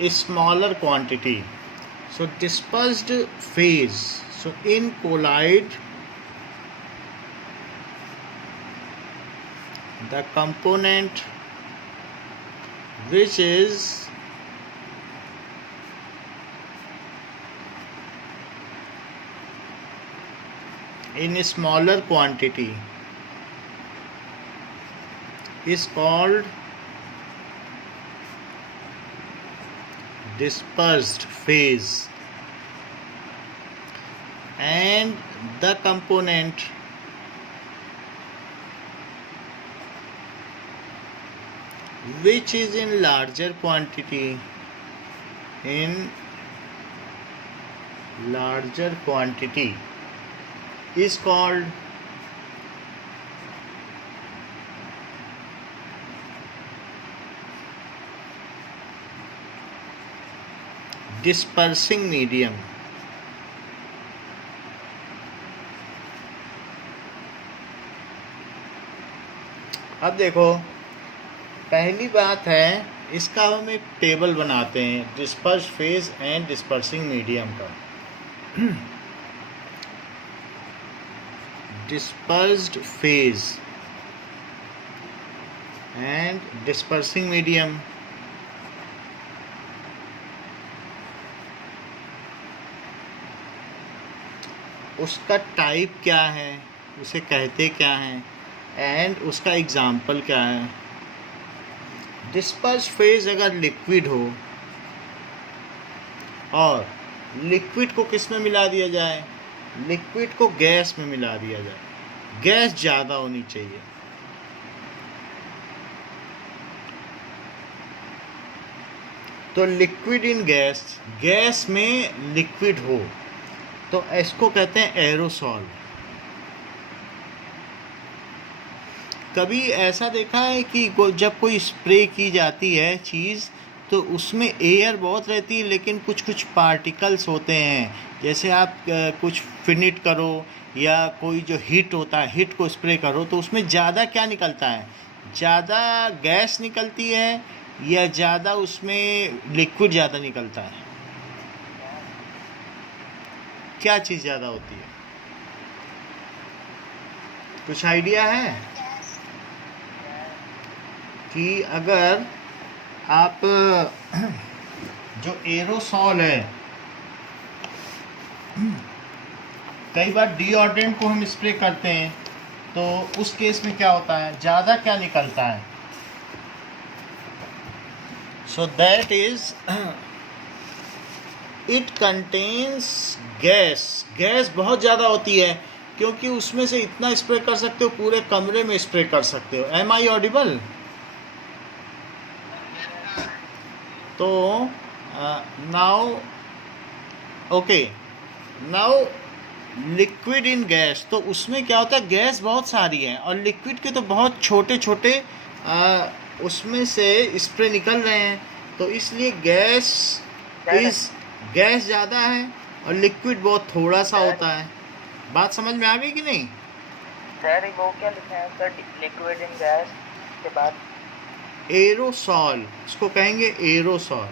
a smaller quantity. So dispersed phase. So in collide, the component which is in a smaller quantity is called dispersed phase, and the component which is in larger quantity is called dispersing medium. अब देखो, पहली बात है, इसका हम एक table बनाते हैं disperse phase and dispersing medium का। Dispersed phase and dispersing medium, उसका टाइप क्या है, उसे कहते क्या हैं, एंड उसका एग्जाम्पल क्या है। डिस्पर्स फेज अगर लिक्विड हो और लिक्विड को किस में मिला दिया जाए, लिक्विड को गैस में मिला दिया जाए, गैस ज़्यादा होनी चाहिए। तो लिक्विड इन गैस, गैस में लिक्विड हो तो इसको कहते हैं एरोसॉल। कभी ऐसा देखा है कि जब कोई स्प्रे की जाती है चीज़ तो उसमें एयर बहुत रहती है लेकिन कुछ कुछ पार्टिकल्स होते हैं। जैसे आप कुछ फिनिट करो या कोई जो हीट होता है, हीट को स्प्रे करो तो उसमें ज़्यादा क्या निकलता है, ज़्यादा गैस निकलती है या ज़्यादा उसमें लिक्विड ज़्यादा निकलता है? क्या चीज़ ज़्यादा होती है, कुछ आइडिया है? कि अगर आप जो एरोसॉल है, कई बार डिओड्रेंट को हम स्प्रे करते हैं तो उस केस में क्या होता है, ज़्यादा क्या निकलता है? So that is it contains gas. Gas बहुत ज़्यादा होती है क्योंकि उसमें से इतना स्प्रे कर सकते हो, पूरे कमरे में स्प्रे कर सकते हो। Am I audible? तो now okay, now liquid in gas, तो उसमें क्या होता है, गैस बहुत सारी है और लिक्विड के तो बहुत छोटे छोटे उसमें से स्प्रे निकल रहे हैं, तो इसलिए गैस ज़्यादा है और लिक्विड बहुत थोड़ा सा होता है। बात समझ में आ गई कि नहीं? सर वो क्या लिखा है सर लिक्विड इन गैस के बाद? एरोसॉल, इसको कहेंगे aerosol.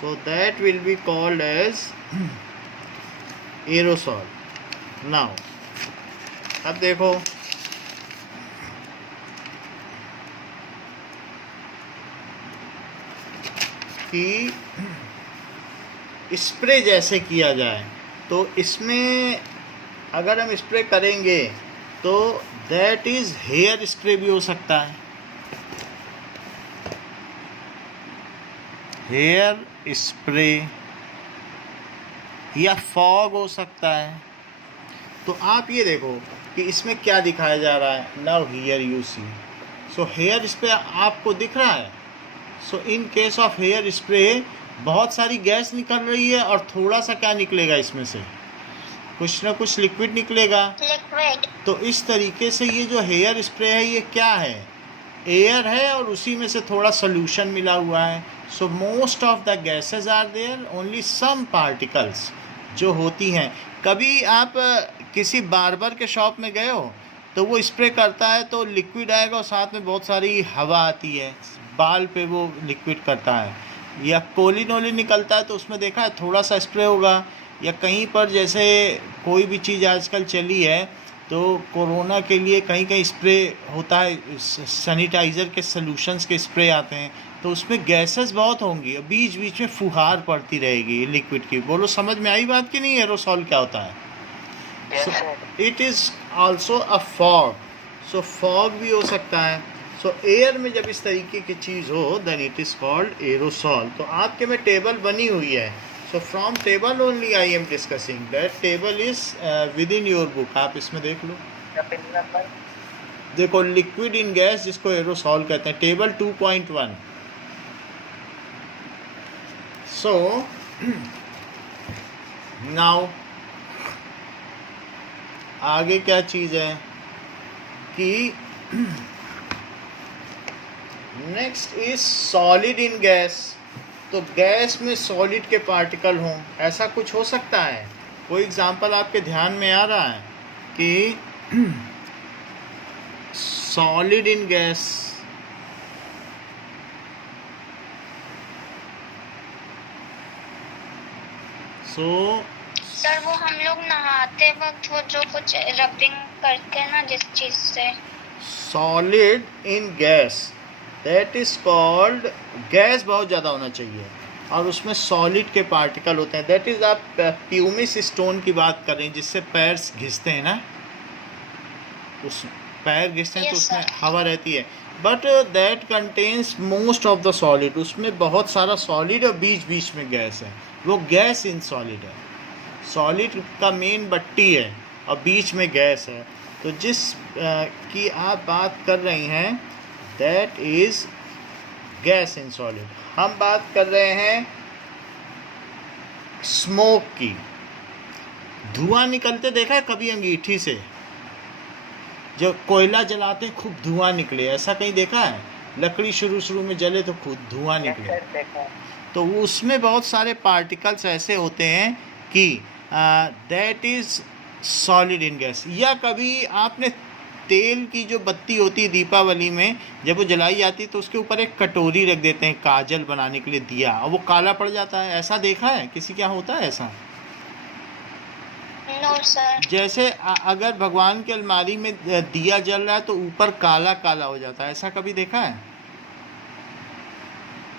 So that will be called as aerosol. Now अब देखो, कि स्प्रे जैसे किया जाए तो इसमें अगर हम स्प्रे करेंगे तो दैट इज़ हेयर स्प्रे भी हो सकता है, हेयर स्प्रे, या फॉग हो सकता है। तो आप ये देखो कि इसमें क्या दिखाया जा रहा है। Now here you see, so hair spray आपको दिख रहा है। So in case of hair spray बहुत सारी गैस निकल रही है और थोड़ा सा क्या निकलेगा, इसमें से कुछ ना कुछ लिक्विड निकलेगा। लिक्विड। तो इस तरीके से ये जो हेयर स्प्रे है ये क्या है, एयर है और उसी में से थोड़ा सोल्यूशन मिला हुआ है। So most of the gases are there, only some particles जो होती हैं। कभी आप किसी बार्बर के शॉप में गए हो तो वो स्प्रे करता है तो लिक्विड आएगा और साथ में बहुत सारी हवा आती है, बाल पे वो लिक्विड करता है। या कोलिन ओलिन निकलता है तो उसमें देखा है थोड़ा सा स्प्रे होगा, या कहीं पर जैसे कोई भी चीज़ आजकल चली है तो कोरोना के लिए कहीं कहीं स्प्रे होता है, सैनिटाइज़र के सॉल्यूशंस के स्प्रे आते हैं, तो उसमें गैसेस बहुत होंगी, बीच बीच में फुहार पड़ती रहेगी लिक्विड की। बोलो समझ में आई बात कि नहीं? एरोसॉल क्या होता है? Yes, so sir. It is also a fog. So fog भी हो सकता है। सो एयर में जब इस तरीके की चीज़ हो then it is called aerosol. तो आपके में टेबल बनी हुई है। So from table only I am discussing that table is within your book. आप इसमें देख लो, The pin number. देखो लिक्विड इन गैस जिसको एरोसॉल कहते हैं, टेबल 2.1। सो नाउ आगे क्या चीज़ है कि next is solid in gas. तो गैस में सॉलिड के पार्टिकल हों, ऐसा कुछ हो सकता है? कोई एग्जांपल आपके ध्यान में आ रहा है कि solid in gas? So sir वो हम लोग नहाते वक्त वो जो कुछ रबिंग करते हैं ना जिस चीज से। Solid in gas that is called, gas बहुत ज़्यादा होना चाहिए और उसमें सॉलिड के पार्टिकल होते हैं। दैट इज़ आप प्यूमिस स्टोन की बात कर रहे हैं जिससे पैर घिसते हैं ना, उस पैर घिसते हैं तो Yes, उसमें sir. हवा रहती है, but that contains most of the solid. उसमें बहुत सारा सॉलिड और बीच बीच में गैस है, वो गैस इन सॉलिड है। सॉलिड का मेन बट्टी है और बीच में गैस है। तो जिस की आप बात कर रही हैं that is gas in solid. हम बात कर रहे हैं स्मोक की। धुआं निकलते देखा है कभी अंगीठी से? जब कोयला जलाते हैं खूब धुआं निकले, ऐसा कहीं देखा है? लकड़ी शुरू में जले तो खूब धुआं Yes, निकले। sir, देखा. तो उसमें बहुत सारे पार्टिकल्स ऐसे होते हैं कि that is solid in gas. या कभी आपने तेल की जो बत्ती होती है दीपावली में जब वो जलाई जाती है तो उसके ऊपर एक कटोरी रख देते हैं काजल बनाने के लिए, दिया, और वो काला पड़ जाता है, ऐसा देखा है? किसी क्या होता है ऐसा? No sir. जैसे अगर भगवान की अलमारी में दिया जल रहा है तो ऊपर काला काला हो जाता है, ऐसा कभी देखा है?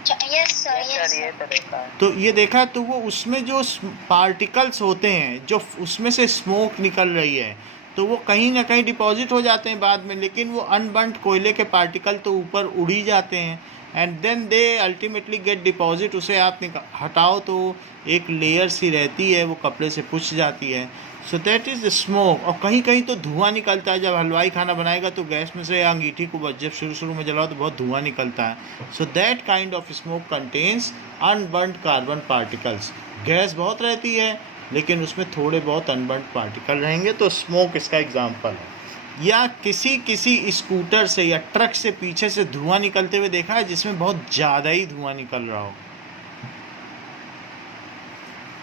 Yes sir, Yes, yes sir, ये तो देखा है. तो ये देखा है, तो वो उसमें जो पार्टिकल्स होते हैं जो उसमें से स्मोक निकल रही है तो वो कहीं ना कहीं डिपॉजिट हो जाते हैं बाद में, लेकिन वो अनबर्न्ड कोयले के पार्टिकल तो ऊपर उड़ ही जाते हैं and then they ultimately get deposit. उसे आप हटाओ तो एक लेयर सी रहती है, वो कपड़े से पुछ जाती है। सो दैट इज़ स्मोक। और कहीं कहीं तो धुआं निकलता है, जब हलवाई खाना बनाएगा तो गैस में से अंगीठी को जब शुरू में जलाओ तो बहुत धुआं निकलता है। So that kind of smoke contains unburned carbon particles. Gas बहुत रहती है लेकिन उसमें थोड़े बहुत अनबर्न्ड पार्टिकल रहेंगे, तो स्मोक इसका एग्जाम्पल है। या किसी स्कूटर से या ट्रक से पीछे से धुआं निकलते हुए देखा है जिसमें बहुत ज़्यादा ही धुआं निकल रहा हो?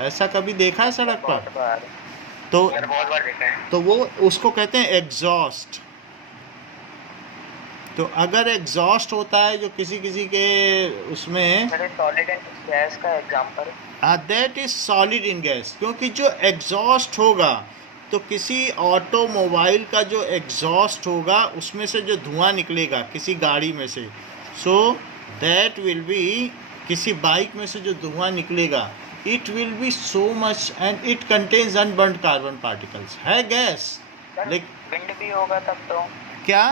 ऐसा कभी देखा है सड़क बहुत पर? बार. तो Sir, बहुत बार देखा है. तो वो उसको कहते हैं एग्जॉस्ट। तो अगर एग्जॉस्ट होता है जो किसी के उसमें, मेरे सॉलिड एंड गैस का example. That is solid in gas, क्योंकि जो एग्जॉस्ट होगा तो किसी ऑटोमोबाइल का जो एग्जॉस्ट होगा उसमें से जो धुआं निकलेगा किसी गाड़ी में से, सो दैट विल बी, किसी बाइक में से जो धुआं निकलेगा it will B so much and it contains unburned carbon particles. है गैस सर लेकिन विंड भी होगा तब तो. क्या?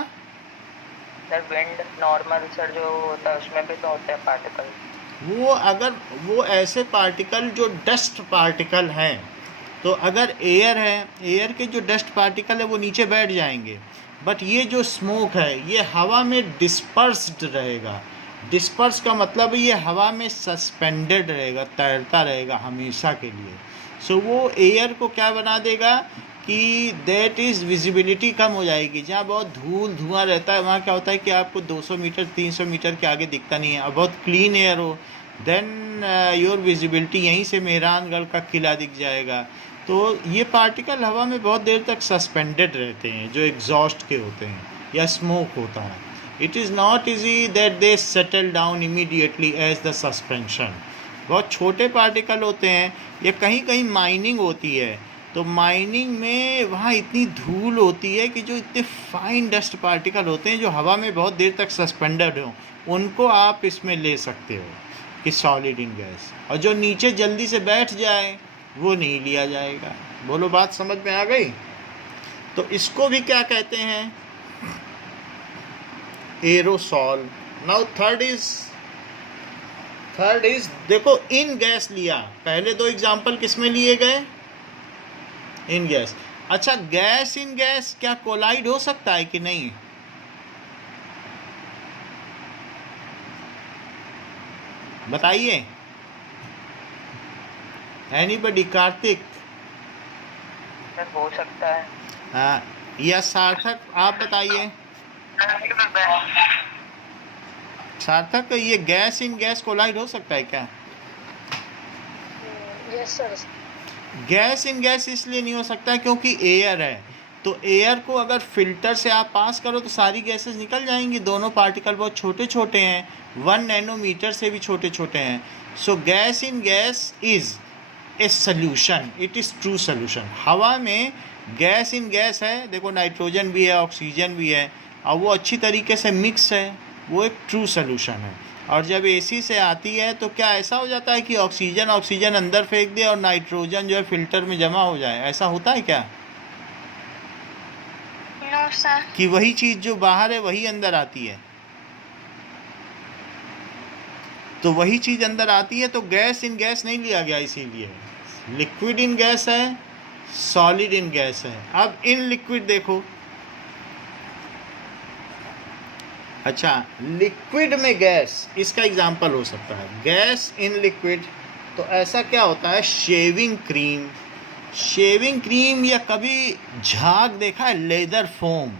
सर विंड नॉर्मल सर जो होता है उसमें भी तो होते हैं पार्टिकल. वो अगर वो ऐसे पार्टिकल जो डस्ट पार्टिकल हैं, तो अगर एयर है, एयर के जो डस्ट पार्टिकल है वो नीचे बैठ जाएंगे, बट ये जो स्मोक है ये हवा में डिस्पर्स्ड रहेगा। डिस्पर्स का मतलब ये हवा में सस्पेंडेड रहेगा, तैरता रहेगा हमेशा के लिए। सो वो एयर को क्या बना देगा कि दैट इज़ विजिबिलिटी कम हो जाएगी। जहाँ बहुत धुआं रहता है वहाँ क्या होता है कि आपको 200 मीटर 300 मीटर के आगे दिखता नहीं है। और बहुत क्लीन एयर हो देन योर विजिबिलिटी यहीं से मेहरानगढ़ का किला दिख जाएगा। तो ये पार्टिकल हवा में बहुत देर तक सस्पेंडेड रहते हैं जो एग्जॉस्ट के होते हैं या स्मोक होता है। It is not easy that they settle down immediately as the suspension. बहुत छोटे पार्टिकल होते हैं, या कहीं कहीं माइनिंग होती है, तो माइनिंग में वहाँ इतनी धूल होती है कि जो इतने फाइन डस्ट पार्टिकल होते हैं जो हवा में बहुत देर तक सस्पेंडेड हों, उनको आप इसमें ले सकते हो कि सॉलिड इन गैस, और जो नीचे जल्दी से बैठ जाए वो नहीं लिया जाएगा। बोलो, बात समझ में आ गई? तो इसको भी क्या कहते हैं? एरोसॉल। नाउ थर्ड इज देखो, इन गैस लिया, पहले दो एग्जाम्पल किस में लिए गए? इन गैस। अच्छा, गैस इन गैस क्या कोलाइड हो सकता है कि नहीं? बताइए, एनीबडी? कार्तिक? हो सकता है। हाँ, या सार्थक, आप बताइए। सार्थक, ये गैस इन गैस कोलाइड हो सकता है क्या? Yes sir. Gas in gas इसलिए नहीं हो सकता है क्योंकि एयर है, तो एयर को अगर फिल्टर से आप पास करो तो सारी गैसेस निकल जाएंगी। दोनों पार्टिकल बहुत छोटे छोटे हैं, 1 नैनोमीटर से भी छोटे छोटे हैं। सो gas in gas is a solution, it is true solution. हवा में गैस इन गैस है, देखो नाइट्रोजन भी है, ऑक्सीजन भी है, और वो अच्छी तरीके से मिक्स है, वो एक ट्रू सल्यूशन है। और जब एसी से आती है तो क्या ऐसा हो जाता है कि ऑक्सीजन अंदर फेंक दे और नाइट्रोजन जो है फिल्टर में जमा हो जाए? ऐसा होता है क्या? No sir. कि वही चीज़ जो बाहर है वही अंदर आती है? तो वही चीज़ अंदर आती है, तो गैस इन गैस नहीं लिया गया, इसीलिए लिक्विड इन गैस है, सॉलिड इन गैस है। अब इन लिक्विड देखो। अच्छा, लिक्विड में गैस, इसका एग्जांपल हो सकता है गैस इन लिक्विड। तो ऐसा क्या होता है? शेविंग क्रीम, या कभी झाग देखा है? लेदर फोम,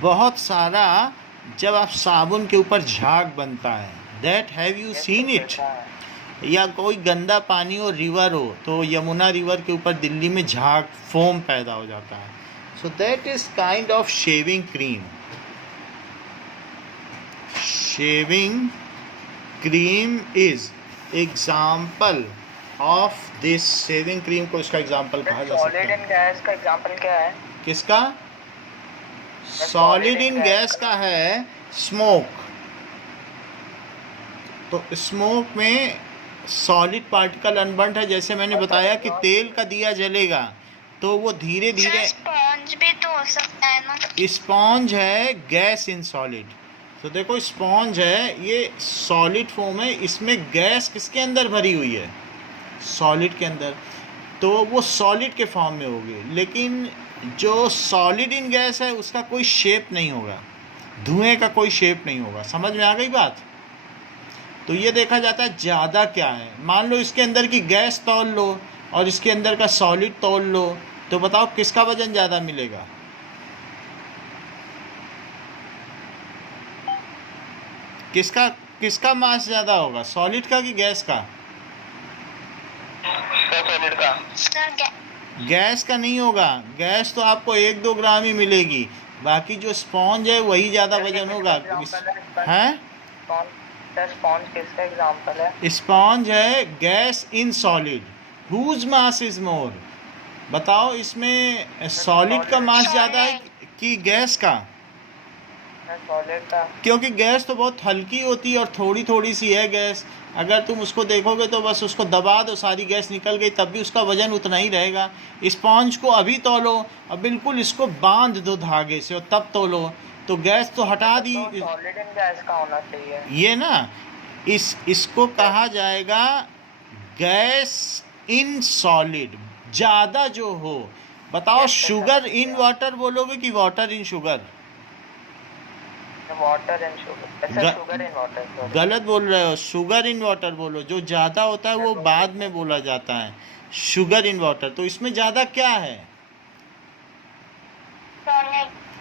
बहुत सारा जब आप साबुन के ऊपर झाग बनता है, that have you seen it? या कोई गंदा पानी हो, रिवर हो, तो यमुना रिवर के ऊपर दिल्ली में झाग, फोम पैदा हो जाता है। So that is kind of shaving cream. Shaving cream is example of this. Shaving cream को इसका एग्जाम्पल कहा जा सकता सॉलिड है। इन गैस का एग्जांपल क्या है? किसका? सॉलिड इन गैस का है स्मोक। तो स्मोक में सॉलिड पार्टिकल अनबर्न्ड है, जैसे मैंने बताया कि तेल का दिया जलेगा तो वो धीरे धीरे। स्पॉन्ज भी तो हो सकता है ना? स्पॉन्ज है गैस इन सॉलिड। तो देखो, स्पॉन्ज है, ये सॉलिड फॉर्म है, इसमें गैस किसके अंदर भरी हुई है? सॉलिड के अंदर, तो वो सॉलिड के फॉर्म में होगी। लेकिन जो सॉलिड इन गैस है उसका कोई शेप नहीं होगा, धुएं का कोई शेप नहीं होगा। समझ में आ गई बात? तो ये देखा जाता है ज़्यादा क्या है। मान लो इसके अंदर की गैस तौल लो और इसके अंदर का सॉलिड तौल लो, तो बताओ किसका वजन ज़्यादा मिलेगा? किसका मास ज़्यादा होगा, सॉलिड का कि गैस का? सॉलिड का। सर गैस का नहीं होगा, गैस तो आपको 1-2 ग्राम ही मिलेगी, बाकी जो स्पॉन्ज है वही ज़्यादा वजन होगा। हैं? स्पॉन्ज किसका एग्जांपल है? स्पॉन्ज है gas in solid, whose mass is more. बताओ, इसमें सॉलिड का मास ज़्यादा है कि गैस का? सॉलिड का। क्योंकि गैस तो बहुत हल्की होती है और थोड़ी थोड़ी सी है गैस। अगर तुम उसको देखोगे तो बस उसको दबा दो, सारी गैस निकल गई, तब भी उसका वजन उतना ही रहेगा। स्पॉन्ज को अभी तोलो और बिल्कुल इसको बांध दो धागे से और तब तोलो, तो गैस तो हटा दी। सॉलिड इन गैस का होना चाहिए ये ना, इसको कहा जाएगा गैस इन सॉलिड, ज़्यादा जो हो। बताओ, शुगर इन वाटर बोलोगे कि water in sugar? Water in sugar. ऐसा शुगर इन वाटर। गलत बोल रहे हो, शुगर इन वाटर बोलो। जो ज़्यादा होता है वो बाद में बोला जाता है, शुगर इन वाटर। तो इसमें ज़्यादा क्या है?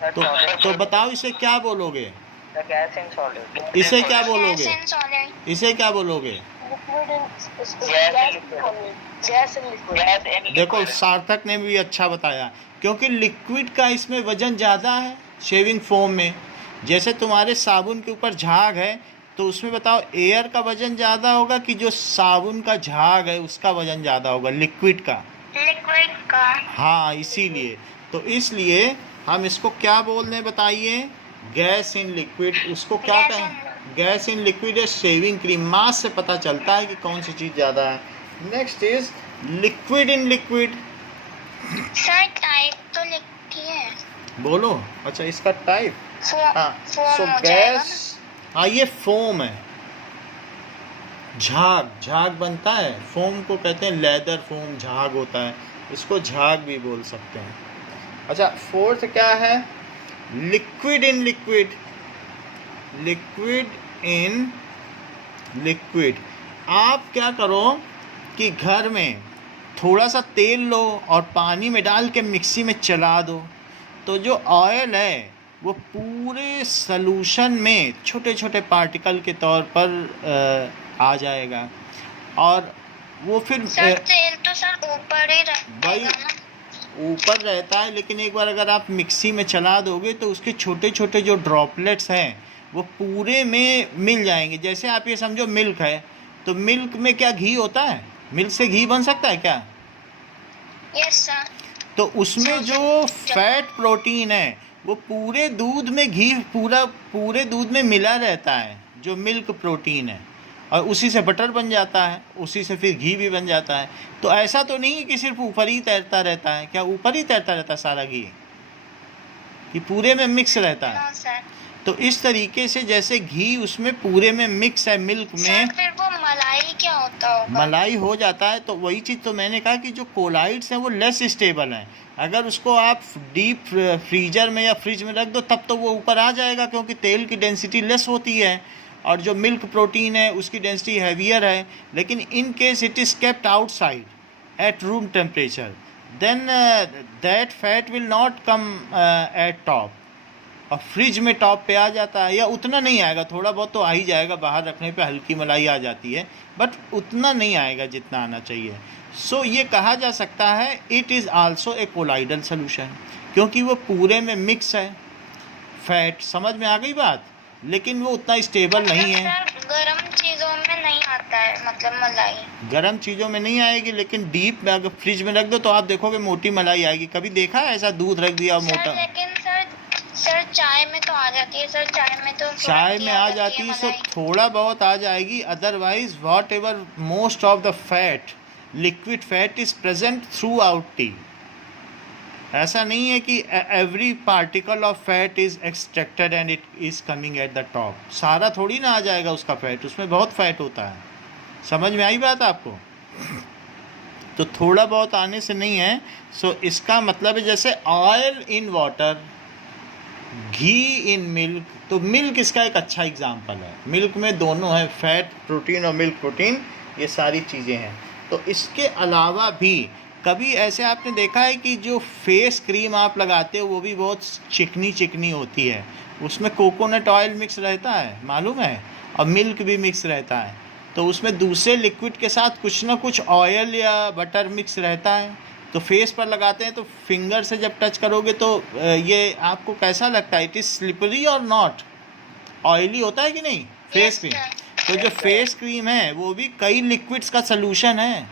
तो बताओ, इसे क्या बोलोगे? Gas in solid. इसे क्या बोलोगे? Gas in solid. इसे क्या बोलोगे? Gas in liquid. देखो, सार्थक ने भी अच्छा बताया, क्योंकि लिक्विड का इसमें वजन ज़्यादा है शेविंग फोम में, जैसे तुम्हारे साबुन के ऊपर झाग है, तो उसमें बताओ एयर का वजन ज़्यादा होगा कि जो साबुन का झाग है उसका वजन ज़्यादा होगा, लिक्विड का? लिक्विड का। हाँ, इसीलिए तो इसलिए हम इसको क्या बोल रहे हैं बताइए? Gas in liquid. उसको क्या गैस कहें? गैस इन लिक्विड या शेविंग क्रीम। मास से पता चलता है कि कौन सी चीज़ ज़्यादा है। Next is liquid in liquid. Sir type तो लिखी है। बोलो। अच्छा, इसका टाइप। हाँ, फोम सो हो जाएगा गैस। हाँ, ये फोम है। झाग बनता है, फोम को कहते हैं लेदर फोम, झाग होता है, इसको झाग भी बोल सकते हैं। अच्छा, फोर्थ क्या है? Liquid in liquid. Liquid in liquid. आप क्या करो कि घर में थोड़ा सा तेल लो और पानी में डाल के मिक्सी में चला दो, तो जो ऑयल है वो पूरे सलूशन में छोटे छोटे पार्टिकल के तौर पर आ जाएगा, और वो फिर सर तेल तो सर ऊपर ही भाई रहेगा ना? ऊपर रहता है, लेकिन एक बार अगर आप मिक्सी में चला दोगे तो उसके छोटे छोटे जो ड्रॉपलेट्स हैं वो पूरे में मिल जाएंगे। जैसे आप ये समझो मिल्क है, तो मिल्क में क्या घी होता है? मिल्क से घी बन सकता है क्या? Yes sir. तो उसमें जो फैट प्रोटीन है वो पूरे दूध में घी पूरे दूध में मिला रहता है, जो मिल्क प्रोटीन है, और उसी से बटर बन जाता है, उसी से फिर घी भी बन जाता है। तो ऐसा तो नहीं है कि सिर्फ ऊपर ही तैरता रहता है। क्या ऊपर ही तैरता रहता है सारा घी, कि पूरे में मिक्स रहता है? No sir. तो इस तरीके से जैसे घी उसमें पूरे में मिक्स है मिल्क में, सर फिर वो मलाई क्या होता होगा? मलाई हो जाता है। तो वही चीज़ तो मैंने कहा कि जो कोलाइड्स हैं वो लेस स्टेबल हैं। अगर उसको आप डीप फ्रीजर में या फ्रिज में रख दो तब तो वो ऊपर आ जाएगा, क्योंकि तेल की डेंसिटी लेस होती है और जो मिल्क प्रोटीन है उसकी डेंसिटी हैवियर है। लेकिन in case it is kept outside at room temperature, then that fat will not come at top, और फ्रिज में टॉप पे आ जाता है, या उतना नहीं आएगा, थोड़ा बहुत तो आ ही जाएगा, बाहर रखने पे हल्की मलाई आ जाती है, बट उतना नहीं आएगा जितना आना चाहिए। सो ये कहा जा सकता है it is also a colloidal solution, क्योंकि वो पूरे में मिक्स है फैट। समझ में आ गई बात? लेकिन वो उतना स्टेबल नहीं है। सर गर्म चीजों में नहीं आता है मतलब मलाई? गर्म चीज़ों में नहीं आएगी, लेकिन डीप में अगर फ्रिज में रख दो तो आप देखोगे मोटी मलाई आएगी। कभी देखा है ऐसा दूध रख दिया मोटा? सर लेकिन सर चाय में तो आ जाती है सर, चाय में तो चाय में आ जाती है, सो थोड़ा बहुत आ जाएगी। Otherwise what ever most of the fat, liquid fat is present through out T. ऐसा नहीं है कि every particle of fat is extracted and it is coming at the top. सारा थोड़ी ना आ जाएगा उसका फैट, उसमें बहुत फैट होता है। समझ में आई बात आपको? तो थोड़ा बहुत आने से नहीं है। सो इसका मतलब है जैसे oil in water, ghee in milk. तो मिल्क इसका एक अच्छा एग्जाम्पल है। मिल्क में दोनों है, फैट प्रोटीन और मिल्क प्रोटीन, ये सारी चीज़ें हैं। तो इसके अलावा भी कभी ऐसे आपने देखा है कि जो फेस क्रीम आप लगाते हो वो भी बहुत चिकनी चिकनी होती है, उसमें कोकोनट ऑयल मिक्स रहता है, मालूम है, और मिल्क भी मिक्स रहता है। तो उसमें दूसरे लिक्विड के साथ कुछ ना कुछ ऑयल या बटर मिक्स रहता है। तो फेस पर लगाते हैं तो फिंगर से जब टच करोगे तो ये आपको कैसा लगता है? इट इज़ स्लिपरी और नॉट ऑयली होता है कि नहीं फेस क्रीम? तो जो फेस क्रीम है वो भी कई लिक्विड्स का सलूशन है,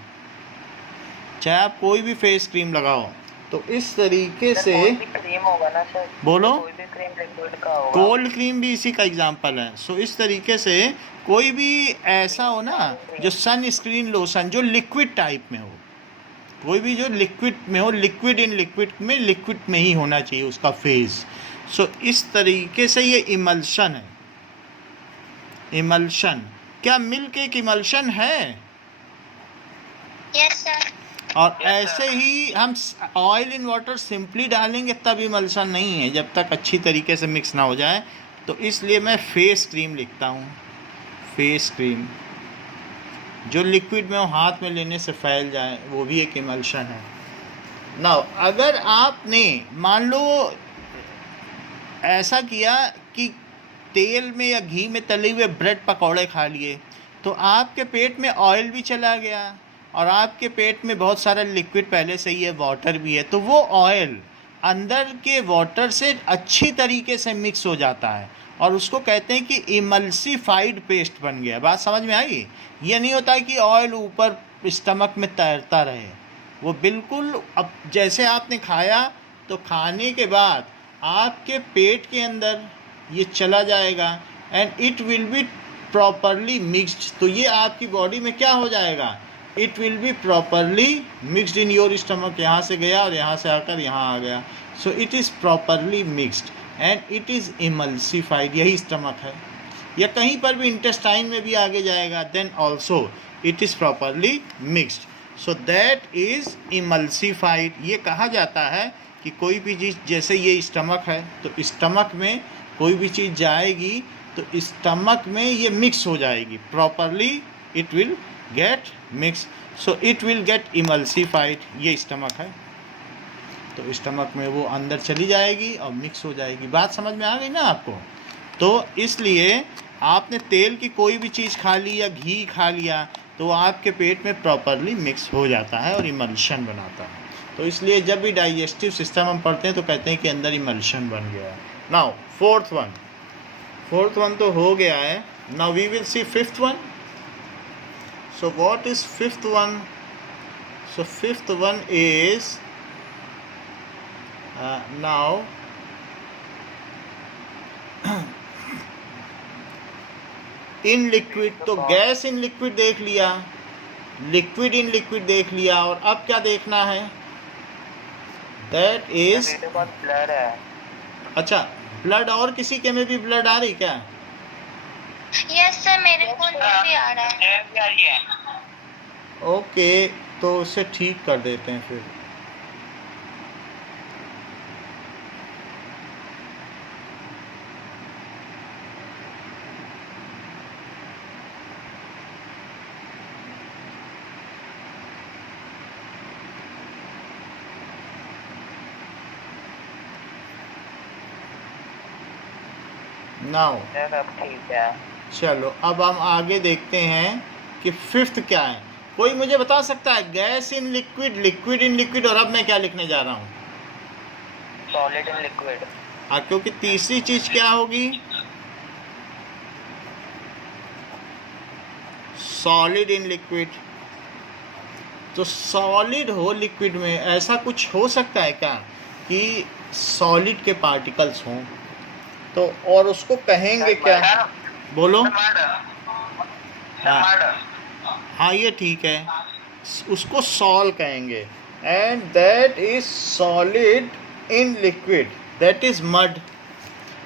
चाहे आप कोई भी फेस क्रीम लगाओ। तो इस तरीके से क्रीम होगा ना सर? बोलो। कोई भी क्रीम लिक्विड का होगा। कोल्ड क्रीम भी इसी का एग्जांपल है। सो इस तरीके से कोई भी ऐसा हो ना जो सन स्क्रीन लोशन जो लिक्विड टाइप में हो, कोई भी जो लिक्विड में हो, लिक्विड इन लिक्विड में ही होना चाहिए उसका फेज। सो इस तरीके से ये इमल्शन है। इमल्शन, क्या मिल्क एक इमल्शन है? Yes sir. और ऐसे ही हम ऑयल इन वाटर सिंपली डालेंगे तब इमल्शन नहीं है, जब तक अच्छी तरीके से मिक्स ना हो जाए। तो इसलिए मैं फेस क्रीम लिखता हूँ। फेस क्रीम जो लिक्विड में हाथ में लेने से फैल जाए, वो भी एक इमल्शन है। नाउ अगर आपने मान लो ऐसा किया कि तेल में या घी में तले हुए ब्रेड पकौड़े खा लिए, तो आपके पेट में ऑयल भी चला गया और आपके पेट में बहुत सारा लिक्विड पहले से ही है, वाटर भी है, तो वो ऑयल अंदर के वाटर से अच्छी तरीके से मिक्स हो जाता है और उसको कहते हैं कि इमल्सिफाइड पेस्ट बन गया। बात समझ में आई? ये नहीं होता है कि ऑयल ऊपर स्टमक में तैरता रहे, वो बिल्कुल अब जैसे आपने खाया तो खाने के बाद आपके पेट के अंदर ये चला जाएगा and it will be properly mixed. तो ये आपकी बॉडी में क्या हो जाएगा? It will be properly mixed in your stomach. यहाँ से गया और यहाँ से आकर यहाँ आ गया। सो it is properly mixed and it is emulsified. यही स्टमक है, या कहीं पर भी इंटेस्टाइन में भी आगे जाएगा, then also it is properly mixed. So that is emulsified. ये कहा जाता है कि कोई भी चीज़, जैसे ये स्टमक है तो स्टमक में कोई भी चीज़ जाएगी तो स्टमक में ये मिक्स हो जाएगी, properly it will get mix. So it will get emulsified. ये स्टमक है तो स्टमक में वो अंदर चली जाएगी और मिक्स हो जाएगी। बात समझ में आ गई ना आपको? तो इसलिए आपने तेल की कोई भी चीज़ खा ली या घी खा लिया तो आपके पेट में प्रॉपरली मिक्स हो जाता है और इमल्शन बनाता है। तो इसलिए जब भी डाइजेस्टिव सिस्टम हम पढ़ते हैं तो कहते हैं कि अंदर इमल्शन बन गया है। नाउ फोर्थ वन तो हो गया है। Now we will see fifth one. So what is fifth one? So fifth one is now in liquid. तो गैस इन लिक्विड देख लिया, लिक्विड इन लिक्विड देख लिया, और अब क्या देखना है? दैट इज ब्लड है। अच्छा, ब्लड। और किसी के में भी ब्लड आ रही क्या? यस सर, मेरे खून में भी आ रहा है। ओके, तो उसे ठीक कर देते हैं फिर। नाउ सब ठीक है। चलो अब हम आगे देखते हैं कि फिफ्थ क्या है। कोई मुझे बता सकता है? Gas in liquid, liquid in liquid, और अब मैं क्या लिखने जा रहा हूँ? Solid in liquid. हाँ, क्योंकि तीसरी चीज क्या होगी? Solid in liquid. तो सॉलिड हो लिक्विड में, ऐसा कुछ हो सकता है क्या कि सॉलिड के पार्टिकल्स हों? तो और उसको कहेंगे क्या? बोलो। हाँ, ये ठीक है, उसको सॉल कहेंगे। And that is solid in liquid, that is mud.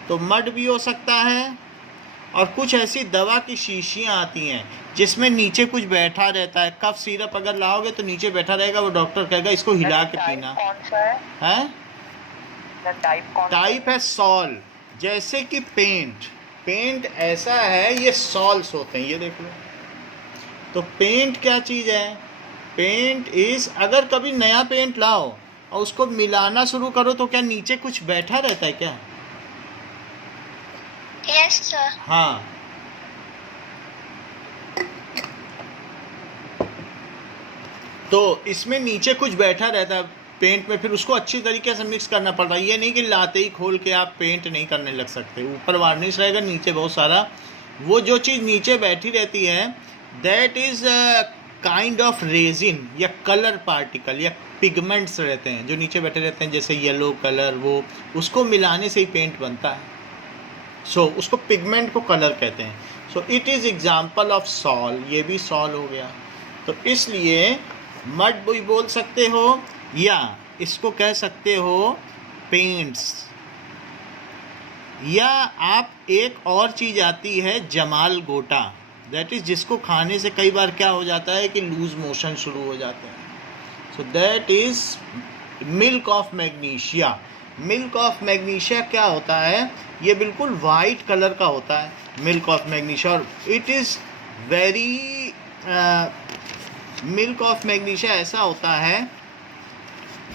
तो मड भी हो सकता है। और कुछ ऐसी दवा की शीशियाँ आती हैं जिसमें नीचे कुछ बैठा रहता है। कफ सिरप अगर लाओगे तो नीचे बैठा रहेगा, वो डॉक्टर कहेगा इसको हिला के पीना। कौन सा है? टाइप है सॉल। जैसे कि पेंट ऐसा है, ये सॉल्स होते हैं, ये देख लो। तो पेंट क्या चीज़ है? पेंट इज, अगर कभी नया पेंट लाओ और उसको मिलाना शुरू करो तो क्या नीचे कुछ बैठा रहता है क्या? Yes sir. हाँ, तो इसमें नीचे कुछ बैठा रहता है पेंट में, फिर उसको अच्छी तरीके से मिक्स करना पड़ता है। ये नहीं कि लाते ही खोल के आप पेंट नहीं करने लग सकते। ऊपर वार्निश रहेगा, नीचे बहुत सारा वो जो चीज़ नीचे बैठी रहती है, that is kind of resin या कलर पार्टिकल या पिगमेंट्स रहते हैं जो नीचे बैठे रहते हैं, जैसे येलो कलर, वो उसको मिलाने से ही पेंट बनता है। सो उसको पिगमेंट को कलर कहते हैं। So it is example of sol. ये भी सॉल हो गया। तो इसलिए मड भी बोल सकते हो, या इसको कह सकते हो पेंट्स, या आप एक और चीज़ आती है जमाल गोटा, दैट इज़ जिसको खाने से कई बार क्या हो जाता है कि लूज मोशन शुरू हो जाते हैं। So that is milk of magnesia. Milk of magnesia क्या होता है? ये बिल्कुल वाइट कलर का होता है, मिल्क ऑफ मैग्नीशिया। और it is very, milk of magnesia ऐसा होता है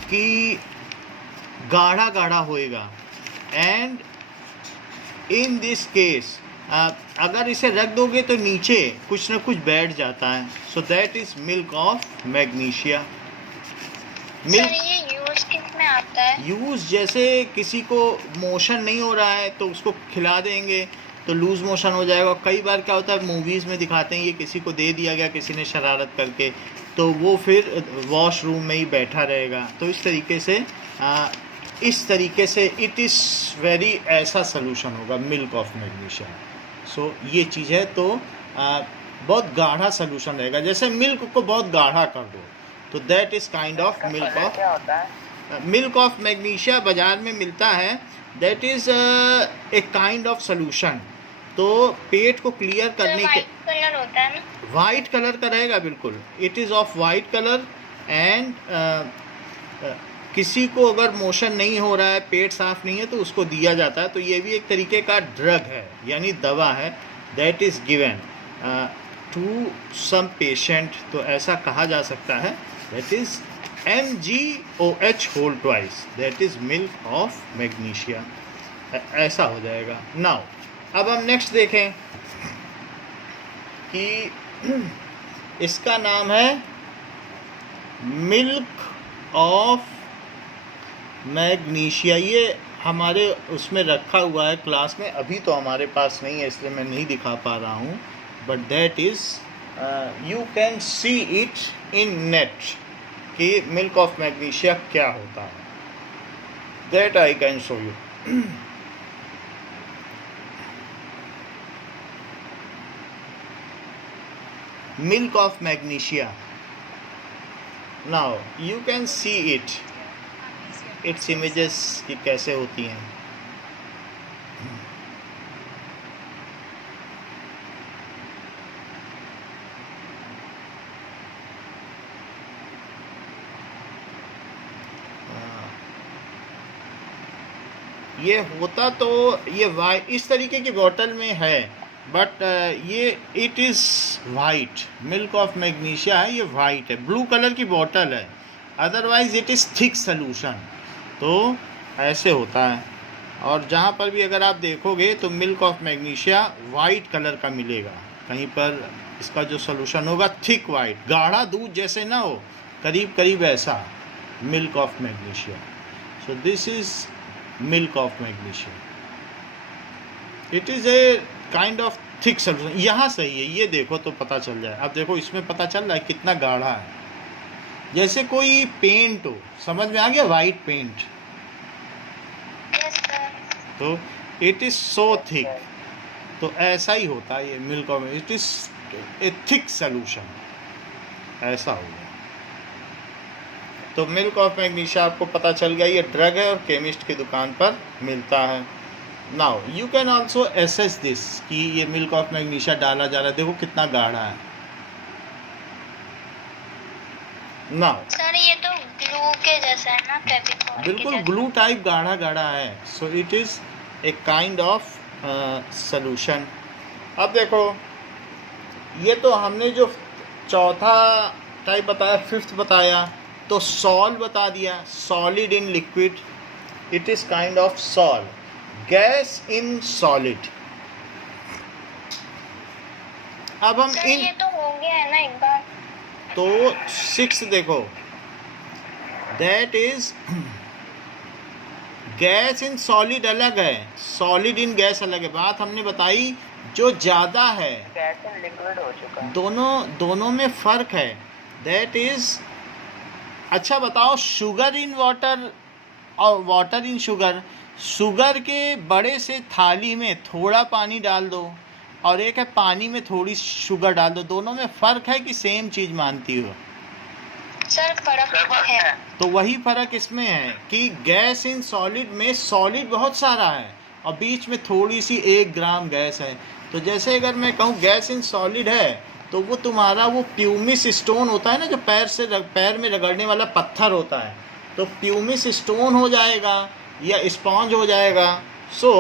कि गाढ़ा गाढ़ा होएगा। एंड इन दिस केस अगर इसे रख दोगे तो नीचे कुछ ना कुछ बैठ जाता है। So that is milk of magnesia. Sir ये यूज किस में आता है? यूज जैसे किसी को मोशन नहीं हो रहा है तो उसको खिला देंगे तो लूज मोशन हो जाएगा। कई बार क्या होता है मूवीज़ में दिखाते हैं ये किसी को दे दिया गया किसी ने शरारत करके, तो वो फिर वॉशरूम में ही बैठा रहेगा। तो इस तरीके से इट इज़ वेरी ऐसा सलूशन होगा मिल्क ऑफ मैग्नीशिया। सो ये चीज़ है। तो बहुत गाढ़ा सलूशन रहेगा। जैसे मिल्क को बहुत गाढ़ा कर दो तो that is kind of milk of क्या होता है? मिल्क ऑफ मैग्नीशिया बाज़ार में मिलता है। That is a kind of solution. तो पेट को क्लियर करने के वाइट कलर होता है ना? वाइट कलर का रहेगा बिल्कुल। It is of white colour and किसी को अगर मोशन नहीं हो रहा है, पेट साफ नहीं है तो उसको दिया जाता है। तो ये भी एक तरीके का ड्रग है यानी दवा है। That is given to some patient. तो ऐसा कहा जा सकता है। That is MgOH whole twice. That is milk of magnesia. ऐसा हो जाएगा। नाउ अब हम नेक्स्ट देखें कि इसका नाम है मिल्क ऑफ मैग्नीशिया। ये हमारे उसमें रखा हुआ है क्लास में, अभी तो हमारे पास नहीं है इसलिए मैं नहीं दिखा पा रहा हूँ। But that is you can see it in net कि मिल्क ऑफ मैग्नीशिया क्या होता है। That I can show you. milk of magnesia. Now you can see its images कि कैसे होती हैं। ये होता तो ये इस तरीके की बॉटल में है, बट ये it is white. Milk of magnesia है, ये वाइट है, ब्लू कलर की बॉटल है। Otherwise it is thick solution. तो ऐसे होता है। और जहाँ पर भी अगर आप देखोगे तो milk of magnesia white colour का मिलेगा। कहीं पर इसका जो सलूशन होगा थिक वाइट, गाढ़ा दूध जैसे ना हो, करीब करीब ऐसा milk of magnesia. So this is milk of magnesia. It is a kind of thick solution. यहाँ सही है, ये देखो तो पता चल जाए। अब देखो इसमें पता चल रहा है कितना गाढ़ा है। जैसे कोई पेंट हो, समझ में आ गया, वाइट पेंट। तो इट इज़ सो थिक। तो ऐसा ही होता है ये milk of, it is A thick solution. ऐसा हो गया। तो मिल्क ऑफ मैग्नीशिया आपको पता चल गया, ये ड्रग है और केमिस्ट की दुकान पर मिलता है। Now you can also assess this कि ये मिल्क ऑफ मैग्नीशिया डाला जा रहा है, देखो कितना गाढ़ा है। नाउ सर ये तो ग्लू के जैसा है ना, फेविकॉल के बिल्कुल जैसा। ग्लू टाइप गाढ़ा गाढ़ा है। So it is a kind of solution. अब देखो ये तो हमने जो चौथा टाइप बताया, फिफ्थ बताया, तो सॉल बता दिया, solid in liquid. It is kind of sol, gas in solid. अब हम सर इन ये तो हो गया है ना एक बार। तो सिक्स देखो, that is gas in solid अलग है, सॉलिड इन गैस अलग है। बात हमने बताई जो ज़्यादा है, गैस इन लिक्विड हो चुका है। दोनों में फ़र्क है। दैट इज़, अच्छा बताओ, शुगर इन वाटर और वाटर इन शुगर। शुगर के बड़े से थाली में थोड़ा पानी डाल दो और एक है पानी में थोड़ी शुगर डाल दो, दोनों में फ़र्क है कि सेम चीज़ मानती हो? सर फर्क है। तो वही फ़र्क इसमें है कि गैस इन सॉलिड में सॉलिड बहुत सारा है और बीच में थोड़ी सी 1 ग्राम गैस है। तो जैसे अगर मैं कहूँ गैस इन सॉलिड है तो वो तुम्हारा वो प्यूमिस स्टोन होता है ना, जो पैर में रगड़ने वाला पत्थर होता है, तो प्यूमिस स्टोन हो जाएगा या स्पॉन्ज हो जाएगा। So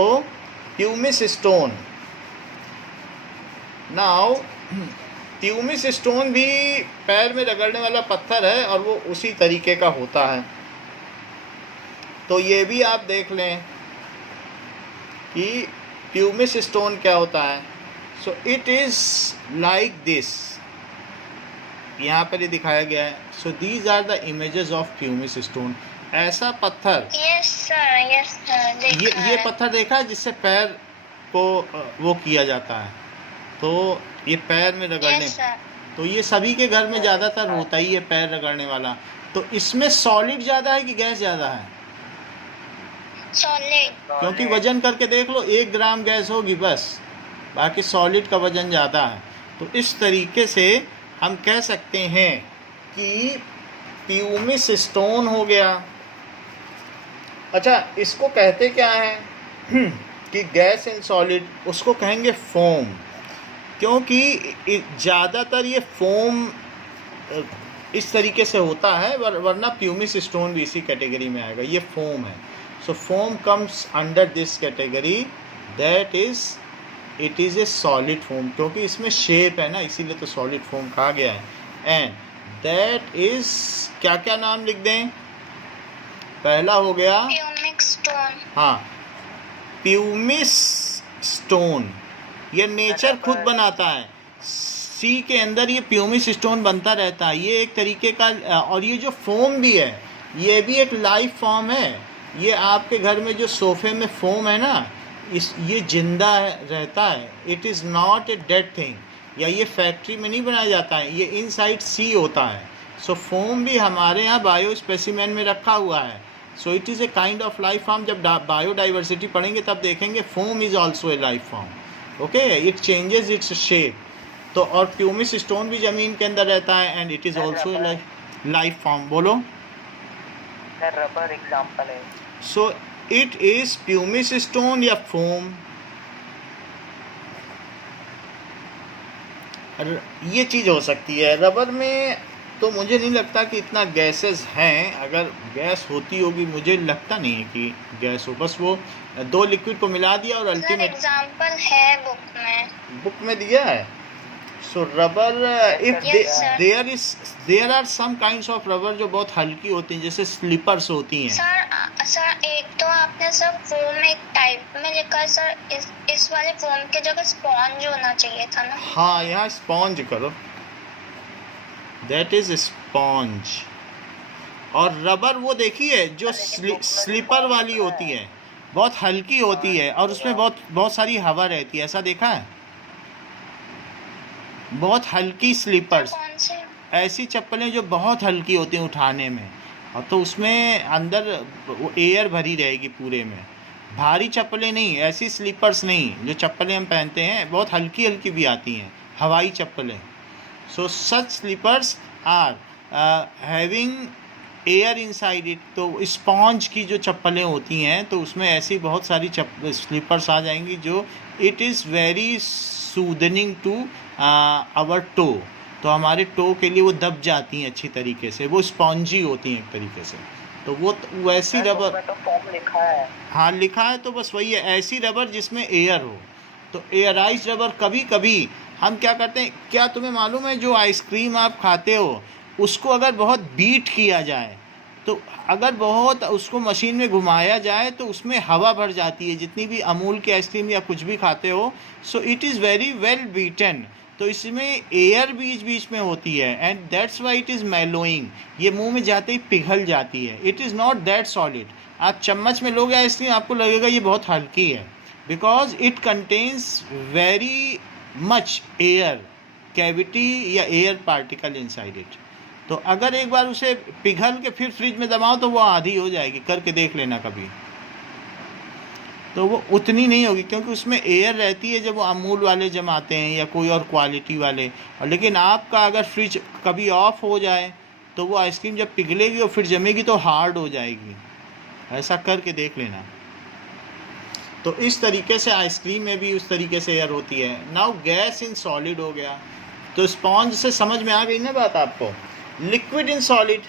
pumice stone. Now pumice stone भी पैर में रगड़ने वाला पत्थर है और वो उसी तरीके का होता है। तो ये भी आप देख लें कि प्यूमिस स्टोन क्या होता है। So it is like this, यहाँ पर ये दिखाया गया है। So these are the images of pumice stone. ऐसा पत्थर, यस सर देखा ये है। पत्थर देखा है जिससे पैर को वो किया जाता है, तो ये पैर में रगड़ने, यस सर। तो ये सभी के घर में ज़्यादातर होता ही है पैर रगड़ने वाला। तो इसमें सॉलिड ज़्यादा है कि गैस ज़्यादा है? सॉलिड। क्योंकि वजन करके देख लो, 1 ग्राम गैस होगी बस, बाकी सॉलिड का वजन ज़्यादा है। तो इस तरीके से हम कह सकते हैं कि प्यूमिस स्टोन हो गया। अच्छा, इसको कहते क्या है कि गैस इन सॉलिड, उसको कहेंगे फोम, क्योंकि ज़्यादातर ये फोम इस तरीके से होता है, वरना प्यूमिस स्टोन भी इसी कैटेगरी में आएगा। ये फोम है, so foam comes under this category, that is it is a solid foam, क्योंकि इसमें शेप है ना, इसीलिए तो सॉलिड फोम कहा गया है। एंड दैट इज़, क्या क्या नाम लिख दें? पहला हो गया प्यूमिक स्टोन। हाँ, प्यूमिस स्टोन, ये नेचर खुद बनाता है, सी के अंदर ये प्यूमिस स्टोन बनता रहता है। ये एक तरीके का, और ये जो फोम भी है ये भी एक लाइफ फॉर्म है। ये आपके घर में जो सोफे में फोम है ना, ये जिंदा रहता है, it is not a dead thing, या ये फैक्ट्री में नहीं बनाया जाता है, ये इनसाइड सी होता है। सो फोम भी हमारे यहाँ बायो स्पेसिमेन में रखा हुआ है। So it is a kind of life form. जब बायोडाइवर्सिटी पढ़ेंगे तब देखेंगे foam is also A life form. Okay, it changes its shape. तो और प्यूमिस स्टोन भी ज़मीन के अंदर रहता है and it is also life form. बोलो सर, रबर एग्जांपल है। So it is pumice stone या फोम। ये चीज़ हो सकती है। रबर में तो मुझे नहीं लगता कि इतना गैसेस हैं, अगर गैस होती होगी मुझे लगता नहीं है कि गैस हो, बस वो 2 लिक्विड को मिला दिया और सर अल्टीमेट एग्जांपल है बुक में दिया है। So rubber, if Yes, sir. There are some kinds of rubber जो बहुत हल्की होती हैं, जैसे स्लीपर्स होती हैं। सर एक तो आपने सर फोम एक टाइप में लिखा है सर, इस वाले फोम की जगह स्पॉन्ज होना चाहिए था ना। हाँ, यहाँ स्पॉन्ज करो, दैट इज स्पॉन्ज। और रबर वो देखिए जो स्लीपर वाली होती है, बहुत हल्की होती है और उसमें बहुत सारी हवा रहती है, ऐसा देखा है? बहुत हल्की स्लीपर्स, कौन से? ऐसी चप्पलें जो बहुत हल्की होती हैं उठाने में, और तो उसमें अंदर एयर भरी रहेगी पूरे में। भारी चप्पलें नहीं, ऐसी स्लीपर्स नहीं, जो चप्पलें हम पहनते हैं बहुत हल्की हल्की भी आती हैं, हवाई चप्पलें। So such slippers are having air inside it. तो स्पॉन्ज की जो चप्पलें होती हैं तो उसमें ऐसी बहुत सारी स्लीपर्स आ जाएंगी जो it is very soothing to our toe. तो हमारे टो के लिए वो दब जाती हैं अच्छी तरीके से, वो स्पॉन्जी होती हैं एक तरीके से। तो वो वैसी रबर, तो फॉर्म लिखा है। हाँ लिखा है, तो बस वही है, ऐसी रबर जिसमें एयर हो। तो एयराइज रबर कभी कभी हम क्या करते हैं, क्या तुम्हें मालूम है जो आइसक्रीम आप खाते हो उसको अगर बहुत बीट किया जाए, तो अगर बहुत उसको मशीन में घुमाया जाए तो उसमें हवा भर जाती है, जितनी भी अमूल की आइसक्रीम या कुछ भी खाते हो। So it is very well beaten, तो इसमें एयर बीच बीच में होती है and that's why it is mellowing. ये मुंह में जाते ही पिघल जाती है, it is not that solid. आप चम्मच में लोगे आइसक्रीम, आपको लगेगा ये बहुत हल्की है, because it contains very much air cavity या एयर पार्टिकल इनसाइड इट। तो अगर एक बार उसे पिघल के फिर फ्रिज में दबाओ तो वो आधी हो जाएगी, करके देख लेना कभी। तो वो उतनी नहीं होगी क्योंकि उसमें एयर रहती है जब वो अमूल वाले जमाते हैं या कोई और क्वालिटी वाले। और लेकिन आपका अगर फ्रिज कभी ऑफ हो जाए तो वो आइसक्रीम जब पिघलेगी और फिर जमेगी तो हार्ड हो जाएगी, ऐसा करके देख लेना। तो इस तरीके से आइसक्रीम में भी उस तरीके से एयर होती है। नाउ गैस इन सॉलिड हो गया, तो स्पॉन्ज से समझ में आ गई ना बात आपको। Liquid in solid,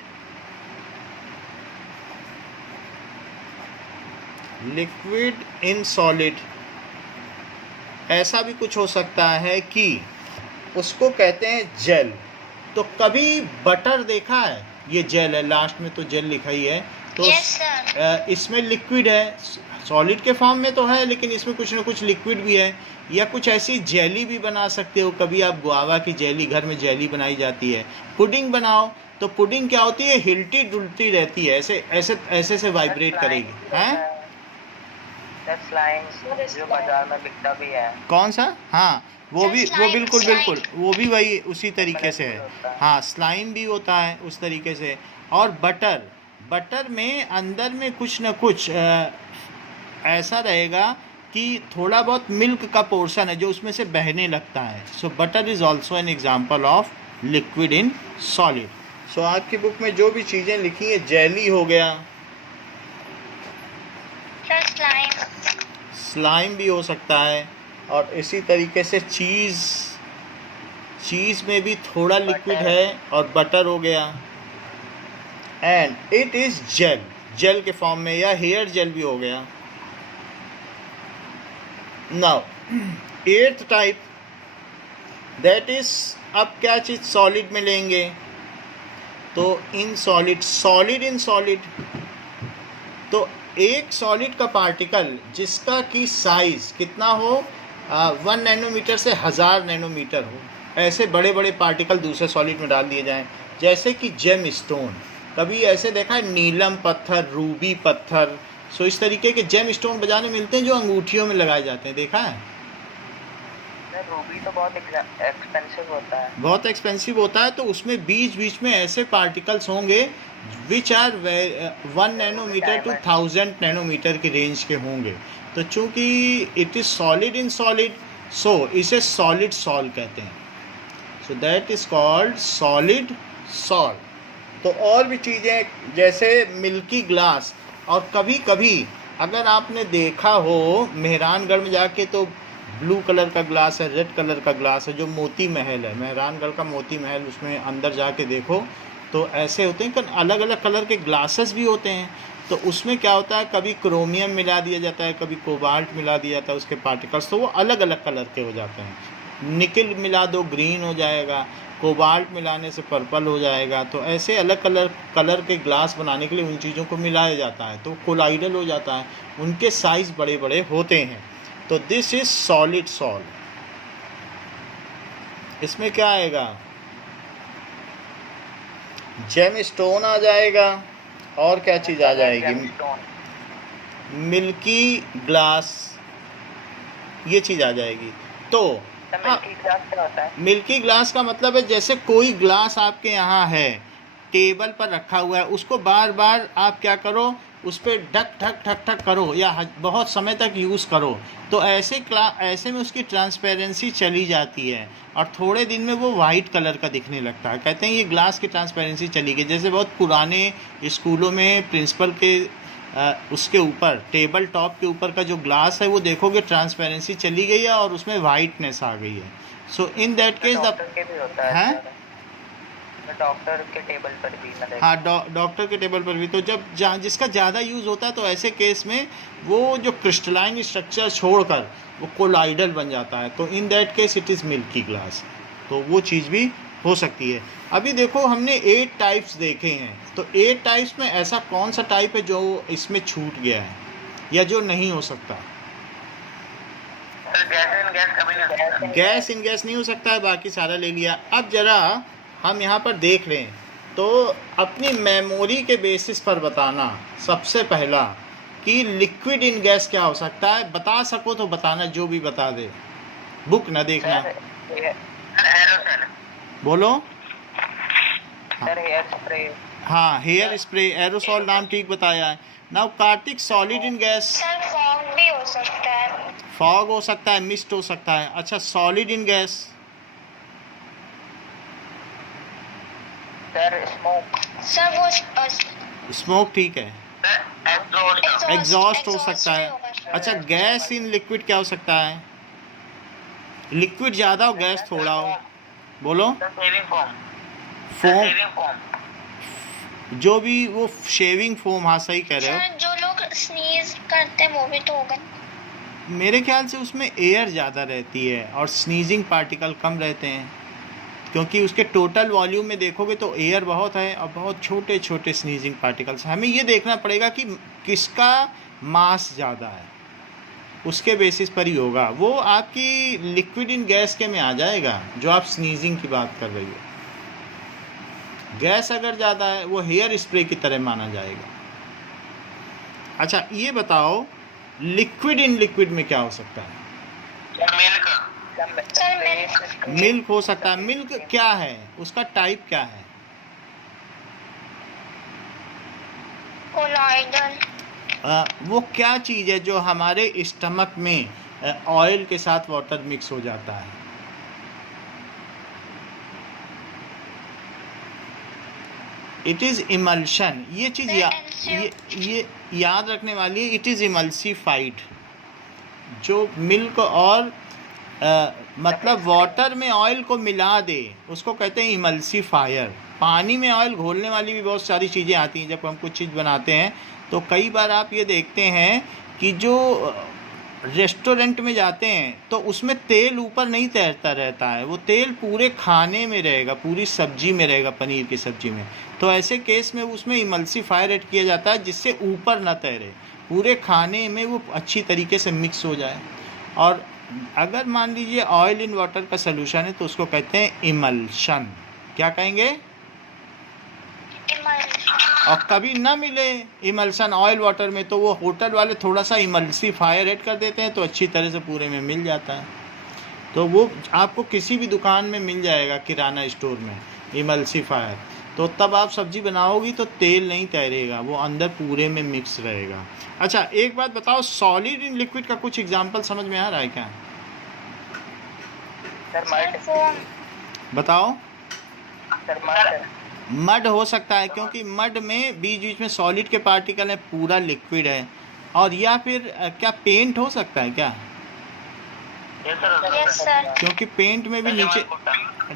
liquid in solid ऐसा भी कुछ हो सकता है कि उसको कहते हैं जेल। तो कभी बटर देखा है, ये जेल है, लास्ट में तो जेल लिखा ही है। तो Yes, sir. इसमें लिक्विड है, सॉलिड के फॉर्म में तो है लेकिन इसमें कुछ ना कुछ लिक्विड भी है। या कुछ ऐसी जेली भी बना सकते हो, कभी आप गुआवा की जेली, घर में जेली बनाई जाती है, पुडिंग बनाओ तो पुडिंग क्या होती है, हिलती डुलती रहती है, ऐसे ऐसे ऐसे से वाइब्रेट करेगी। हैं? स्लाइम जो बाजार में बिकता भी है। कौन सा? हाँ, वो भी, वो स्लाइम, बिल्कुल स्लाइम। बिल्कुल वो भी वही उसी तरीके से है। हाँ, स्लाइम भी होता है उस तरीके से। और बटर, बटर में अंदर में कुछ ना कुछ ऐसा रहेगा कि थोड़ा बहुत मिल्क का पोर्शन है जो उसमें से बहने लगता है। So butter is also an example of liquid in solid. So आपकी बुक में जो भी चीज़ें लिखी हैं, जेली हो गया, सर स्लाइम, स्लाइम भी हो सकता है, और इसी तरीके से चीज़, चीज़ में भी थोड़ा लिक्विड है, और बटर हो गया। And it is gel, gel के फॉर्म में, या हेयर जेल भी हो गया। Now 8th type, that is, अब क्या चीज़ सॉलिड में लेंगे, तो in solid, solid in solid. तो एक सॉलिड का पार्टिकल जिसका कि साइज़ कितना हो, 1 नैनोमीटर से 1000 नैनोमीटर हो, ऐसे बड़े बड़े पार्टिकल दूसरे सॉलिड में डाल दिए जाएं। जैसे कि जेम स्टोन, कभी ऐसे देखा है, नीलम पत्थर, रूबी पत्थर। सो इस तरीके के जेम स्टोन बाजार में मिलते हैं जो अंगूठियों में लगाए जाते हैं, देखा है? रूबी तो बहुत एक्सपेंसिव होता है। बहुत एक्सपेंसिव होता है, तो उसमें बीच बीच में ऐसे पार्टिकल्स होंगे which are 1 nanometre to 1000 nanometer की रेंज के होंगे। तो चूंकि it is solid in solid, so इसे सॉलिड सॉल कहते हैं। So that is called solid sol. तो और भी चीज़ें जैसे मिल्की ग्लास, और कभी कभी अगर आपने देखा हो मेहरानगढ़ में जाके, तो ब्लू कलर का ग्लास है, रेड कलर का ग्लास है, जो मोती महल है, मेहरानगढ़ का मोती महल, उसमें अंदर जाके देखो तो ऐसे होते हैं, अलग अलग कलर के ग्लासेस भी होते हैं। तो उसमें क्या होता है, कभी क्रोमियम मिला दिया जाता है, कभी कोबाल्ट मिला दिया जाता है उसके पार्टिकल्स, तो वो अलग अलग कलर के हो जाते हैं। निकल मिला दो, ग्रीन हो जाएगा, कोबाल्ट मिलाने से पर्पल हो जाएगा। तो ऐसे अलग कलर के ग्लास बनाने के लिए उन चीज़ों को मिलाया जाता है, तो कोलाइडल हो जाता है, उनके साइज़ बड़े बड़े होते हैं। तो दिस इज सॉलिड सॉल। इसमें क्या आएगा, जेम स्टोन आ जाएगा, और क्या चीज़ आ जाएगी, मिल्की ग्लास, ये चीज़ आ जाएगी। तो मिल्की ग्लास क्या होता है? मिल्की ग्लास का मतलब है, जैसे कोई ग्लास आपके यहाँ है, टेबल पर रखा हुआ है, उसको बार बार आप क्या करो, उस पर ढक ढक ढक ढक करो, या बहुत समय तक यूज़ करो, तो ऐसे में उसकी ट्रांसपेरेंसी चली जाती है, और थोड़े दिन में वो वाइट कलर का दिखने लगता है। कहते हैं ये ग्लास की ट्रांसपेरेंसी चली गई। जैसे बहुत पुराने स्कूलों में प्रिंसिपल के उसके ऊपर, टेबल टॉप के ऊपर का जो ग्लास है, वो देखोगे ट्रांसपेरेंसी चली गई है और उसमें वाइटनेस आ गई है। So in that case doctor के टेबल पर भी, हाँ, डॉक्टर के टेबल पर भी। तो जब जिसका ज़्यादा यूज़ होता है, तो ऐसे केस में वो जो क्रिस्टलाइन स्ट्रक्चर छोड़कर वो कोलाइडल बन जाता है, तो in that case it is milky glass. तो वो चीज़ भी हो सकती है। अभी देखो, हमने 8 टाइप्स देखे हैं, तो 8 टाइप्स में ऐसा कौन सा टाइप है जो इसमें छूट गया है, या जो नहीं हो सकता? गैस इन गैस नहीं हो सकता है, बाकी सारा ले लिया। अब जरा हम यहाँ पर देख लें, तो अपनी मेमोरी के बेसिस पर बताना सबसे पहला कि लिक्विड इन गैस क्या हो सकता है। बता सको तो बताना, जो भी बता दे, बुक ना देखना। बोलो। Hair spray. हाँ, हेयर स्प्रे, एरोसॉल, नाम ठीक बताया है। Now Kartik, solid in gas. Sir fog भी हो सकता है। फॉग हो सकता है, मिस्ट हो सकता है। अच्छा, solid in gas. Sir smoke. Sir वो स्मोक ठीक है। एग्जॉस्ट हो सकता है। अच्छा, गैस इन लिक्विड क्या हो सकता है? लिक्विड ज़्यादा हो, गैस थोड़ा हो। बोलो। फोम, जो भी वो शेविंग फोम, हाँ सही कह रहे हो। सर जो लोग स्नीज करते हैं वो भी तो होगा। मेरे ख्याल से उसमें एयर ज़्यादा रहती है और स्नीजिंग पार्टिकल कम रहते हैं, क्योंकि उसके टोटल वॉल्यूम में देखोगे तो एयर बहुत है और बहुत छोटे छोटे स्नीजिंग पार्टिकल्स। हमें ये देखना पड़ेगा कि किसका मास ज़्यादा है, उसके बेसिस पर ही होगा। वो आपकी लिक्विड इन गैस के में आ जाएगा, जो आप स्नीजिंग की बात कर रही हो। गैस अगर ज़्यादा है वो हेयर स्प्रे की तरह माना जाएगा। अच्छा ये बताओ लिक्विड इन लिक्विड में क्या हो सकता है? मिल्क हो सकता है। मिल्क क्या है, उसका टाइप क्या है? कोलॉइडल। वो क्या चीज़ है जो हमारे स्टमक में ऑयल के साथ वाटर मिक्स हो जाता है? It is emulsion. ये चीज़ ये याद रखने वाली है। It is emulsified. जो मिल्क और मतलब वाटर में ऑयल को मिला दे उसको कहते हैं इमल्सिफायर। पानी में ऑयल घोलने वाली भी बहुत सारी चीज़ें आती हैं। जब हम कुछ चीज़ बनाते हैं तो कई बार आप ये देखते हैं कि जो रेस्टोरेंट में जाते हैं तो उसमें तेल ऊपर नहीं तैरता रहता है, वो तेल पूरे खाने में रहेगा, पूरी सब्जी में रहेगा, पनीर की सब्जी में। तो ऐसे केस में उसमें इमल्सिफायर ऐड किया जाता है जिससे ऊपर ना तैरे, पूरे खाने में वो अच्छी तरीके से मिक्स हो जाए। और अगर मान लीजिए ऑयल इन वाटर का सलूशन है तो उसको कहते हैं इमल्शन। क्या कहेंगे? और कभी ना मिले इमल्शन ऑयल वाटर में तो वो होटल वाले थोड़ा सा इमल्सिफायर ऐड कर देते हैं तो अच्छी तरह से पूरे में मिल जाता है। तो वो आपको किसी भी दुकान में मिल जाएगा, किराना स्टोर में, इमल्सिफायर। तो तब आप सब्जी बनाओगी तो तेल नहीं तैरेगा, वो अंदर पूरे में मिक्स रहेगा। अच्छा एक बात बताओ, सॉलिड इन लिक्विड का कुछ एग्जांपल समझ में आ रहा है क्या? बताओ। मड हो सकता है क्योंकि मड में बीच बीच में सॉलिड के पार्टिकल है, पूरा लिक्विड है। और या फिर क्या पेंट हो सकता है क्या? Yes sir. क्योंकि पेंट में भी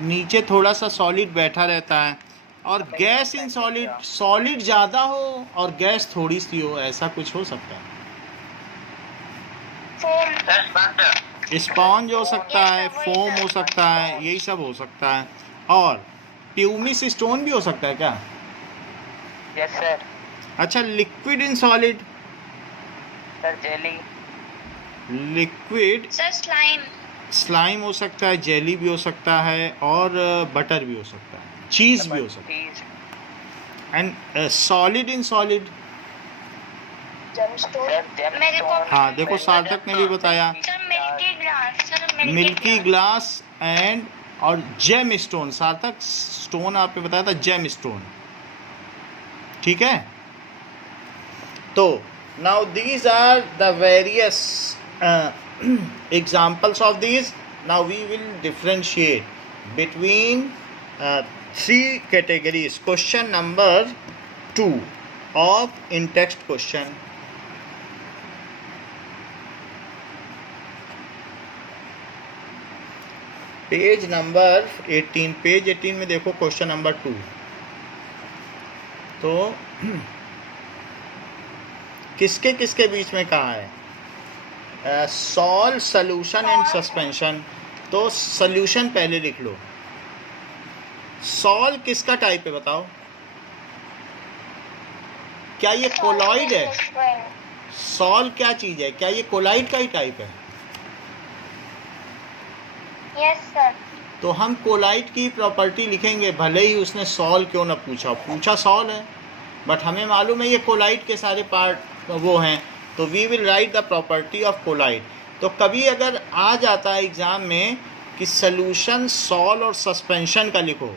नीचे थोड़ा सा सॉलिड बैठा रहता है। और गैस इन सॉलिड, सॉलिड ज़्यादा हो और गैस थोड़ी सी हो, ऐसा कुछ हो सकता है। स्पॉन्ज हो सकता है, फोम हो सकता है, यही सब हो सकता है। और प्यूमिस स्टोन भी हो सकता है क्या? Yes sir. अच्छा liquid in solid? Sir jelly. Liquid sir slime. Slime हो सकता है, जेली भी हो सकता है, और बटर भी हो सकता है, चीज़ भी हो सकता है। And solid in solid? मेरे को हाँ देखो सार्थक ने भी बताया, sir milky glass. Sir milky glass and और जेम स्टोन। सार्थक स्टोन आपने बताया था, जेम स्टोन, ठीक है। तो now these are the various examples of these. Now we will differentiate between three categories. Question number 2 of in-text question. Page number 18, page 18 में देखो question number 2। तो किसके किसके बीच में कहा है? Solve, solution and suspension. तो सॉल्यूशन पहले लिख लो। सॉल्व किसका टाइप है बताओ? क्या ये कोलॉइड है? सॉल्व क्या चीज़ है? क्या ये कोलाइड का ही टाइप है? Yes sir. तो हम कोलाइड की प्रॉपर्टी लिखेंगे, भले ही उसने सॉल्व क्यों ना पूछा सॉल्व है, बट हमें मालूम है ये कोलाइड के सारे पार्ट वो हैं, तो we will write the property of colloid. तो कभी अगर आ जाता है एग्ज़ाम में कि सॉल्यूशन, सॉल्व और सस्पेंशन का लिखो,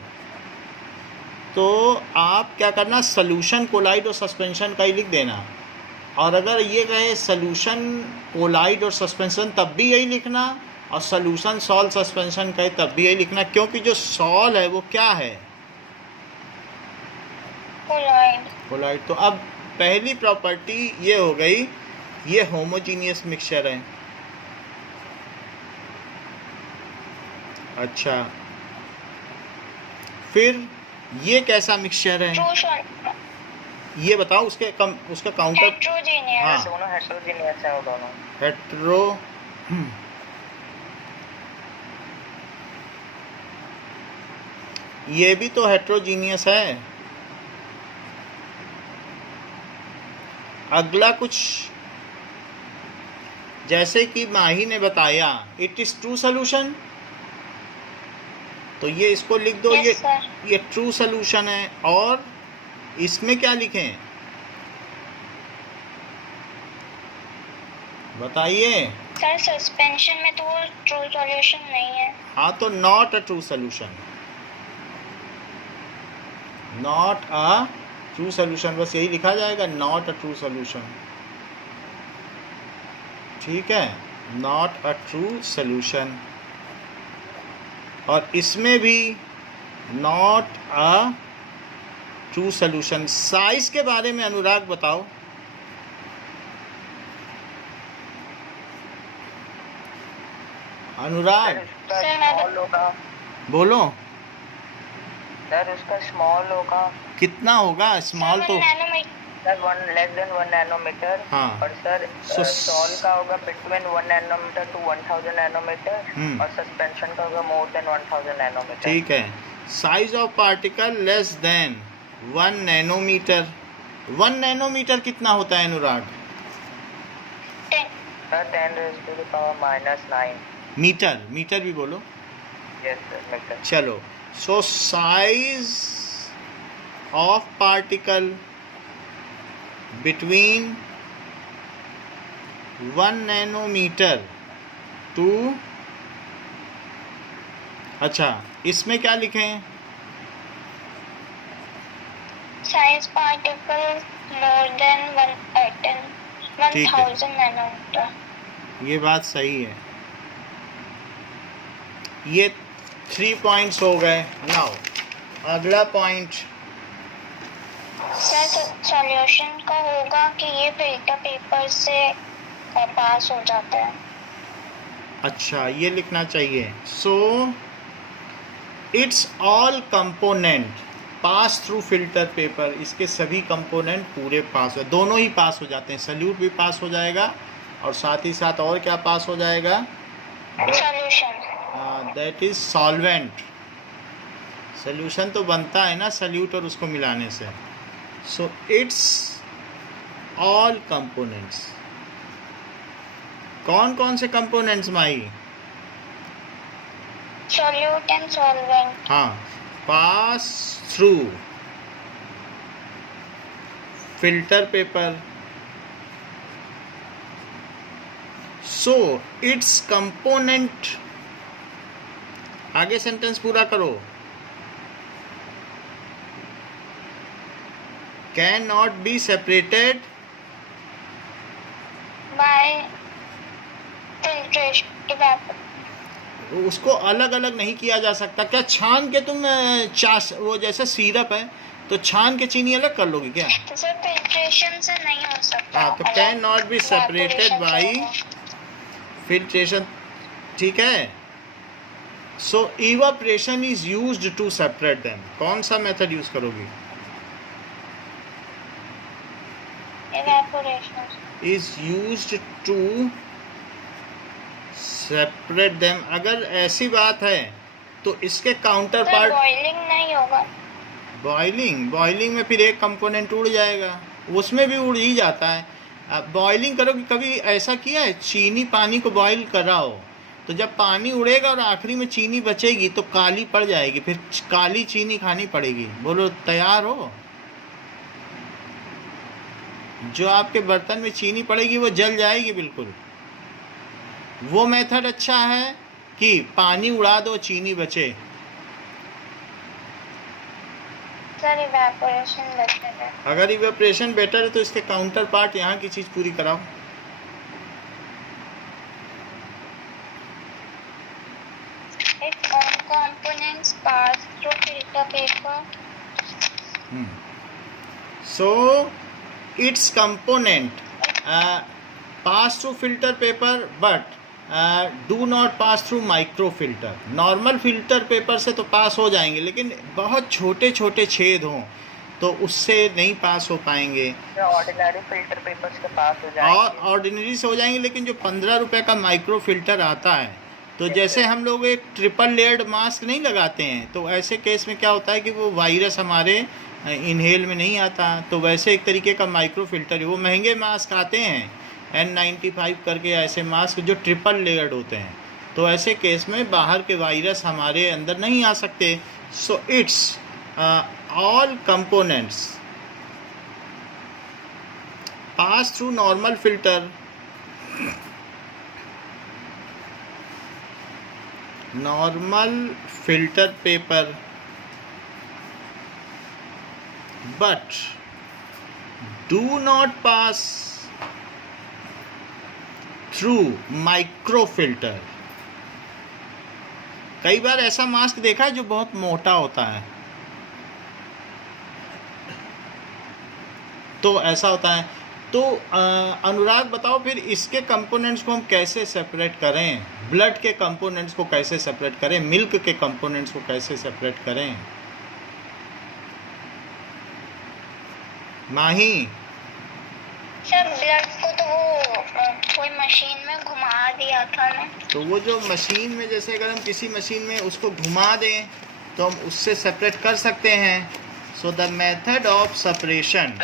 तो आप क्या करना, सॉल्यूशन, कोलाइड और सस्पेंशन का ही लिख देना। और अगर ये कहे सॉल्यूशन, कोलाइड और सस्पेंशन, तब भी यही लिखना, और सॉल्यूशन, सॉल्व, सस्पेंशन कहे तब भी यही लिखना, क्योंकि जो सॉल्व है वो क्या है? कोलाइड। तो अब पहली प्रॉपर्टी ये हो गई, ये होमोजीनियस मिक्सचर है। अच्छा फिर ये कैसा मिक्सचर है ये बताओ, उसका काउंटर। हेट्रोजीनियस। दोनों हेट्रोजीनियस हैं वो दोनों। हेट्रो ये भी तो हेट्रोजीनियस है। अगला कुछ जैसे कि माही ने बताया, इट इज ट्रू सॉल्यूशन। तो ये इसको लिख दो। Yes, sir. ये ट्रू सोल्यूशन है। और इसमें क्या लिखें बताइए। सर सस्पेंशन में तो वो ट्रू सॉल्यूशन नहीं है। हाँ तो not a true solution, not a true solution, बस यही लिखा जाएगा, नॉट अ ट्रू सोल्यूशन। ठीक है, नॉट अ ट्रू सोल्यूशन। और इसमें भी not a true solution. Size के बारे में अनुराग बताओ। अनुराग उसका सर, मैं- स्मॉल होगा बोलो सर, उसका स्मॉल होगा कितना होगा स्मॉल तो। Sir, less than 1 nanometre. हाँ। और सर So, सॉल का होगा बिटवीन 1 नैनोमीटर टू 1000 नैनोमीटर। और सस्पेंशन का होगा मोर देन 1000 नैनोमीटर। ठीक है, size of particle less than 1 nanometre. 1 nanometre कितना होता है अनुराग? सर 10⁻⁻⁹ मीटर, मीटर भी बोलो। Yes sir, meter. चलो, so size of particle between 1 nanometre to, अच्छा इसमें क्या लिखें? Size particle more than 1 atom ठीक है। 1000 नैनोमीटर। ये बात सही है। ये 3 पॉइंट्स हो गए। नाउ अगला पॉइंट। सर सॉल्यूशन का होगा कि ये फिल्टर पेपर से पास हो जाता है। अच्छा, ये लिखना चाहिए। सो it's all component pass through filter paper. इसके सभी कंपोनेंट पूरे पास हो, दोनों ही पास हो जाते हैं। सल्यूट भी पास हो जाएगा और साथ ही साथ और क्या पास हो जाएगा? Solution. That is solvent. Solution तो बनता है ना सल्यूट और उसको मिलाने से। So it's all components. कौन कौन से कंपोनेंट्स माई? Solute and solvent. हाँ, pass through filter paper. So its component, आगे सेंटेंस पूरा करो। Can not be separated by filtration, उसको अलग अलग नहीं किया जा सकता। क्या छान के तुम वो जैसे सिरप है तो छान के चीनी अलग कर लोगे क्या? तो सर फिल्ट्रेशन से नहीं हो सकता। हाँ, तो can not be separated by filtration. ठीक है। So evaporation is used to separate them. कौन सा मेथड यूज करोगी? Evaporation is used to separate them. अगर ऐसी बात है तो इसके काउंटर सर पार्ट बॉइलिंग नहीं होगा। बॉइलिंग में फिर एक कंपोनेंट उड़ जाएगा, उसमें भी उड़ ही जाता है। अब बॉइलिंग करोगे, कभी ऐसा किया है चीनी पानी को बॉईल कराओ तो जब पानी उड़ेगा और आखिरी में चीनी बचेगी तो काली पड़ जाएगी, फिर काली चीनी खानी पड़ेगी। बोलो तैयार हो? जो आपके बर्तन में चीनी पड़ेगी वो जल जाएगी बिल्कुल। वो मेथड अच्छा है कि पानी उड़ा दो चीनी बचे? सर इवेपोरेशन बेटर है। अगर इवेपोरेशन बेटर है तो इसके काउंटर पार्ट यहाँ की चीज़ पूरी कराओ। If all components pass through filter paper, so its component pass through filter paper but do not pass through microfilter। Normal filter paper से तो पास हो जाएंगे, लेकिन बहुत छोटे छोटे छेद हों तो उससे नहीं पास हो पाएंगे। ऑर्डिनरी फिल्टर पेपर्स के पास हो जाएंगे। और ऑर्डिनरी से हो जाएंगे, लेकिन जो 15 रुपए का माइक्रो फिल्टर आता है, तो जैसे हम लोग एक ट्रिपल लेयर्ड मास्क नहीं लगाते हैं, तो ऐसे केस में क्या होता है कि वो वायरस हमारे इनहेल में नहीं आता। तो वैसे एक तरीके का माइक्रो फिल्टर है। वो महंगे मास्क आते हैं N95 करके, ऐसे मास्क जो ट्रिपल लेयर्ड होते हैं, तो ऐसे केस में बाहर के वायरस हमारे अंदर नहीं आ सकते. सो it's all components pass through normal filter, normal filter paper, but do not pass through microfilter. कई बार ऐसा मास्क देखा है जो बहुत मोटा होता है, तो ऐसा होता है. तो अनुराग बताओ फिर इसके कंपोनेंट्स को हम कैसे सेपरेट करें, ब्लड के कंपोनेंट्स को कैसे सेपरेट करें, मिल्क के कंपोनेंट्स को कैसे सेपरेट करें. माही सर ब्लड को तो वो कोई मशीन में घुमा दिया था ना. तो वो जो मशीन में, जैसे अगर हम किसी मशीन में उसको घुमा दें तो हम उससे सेपरेट कर सकते हैं. So the method of separation,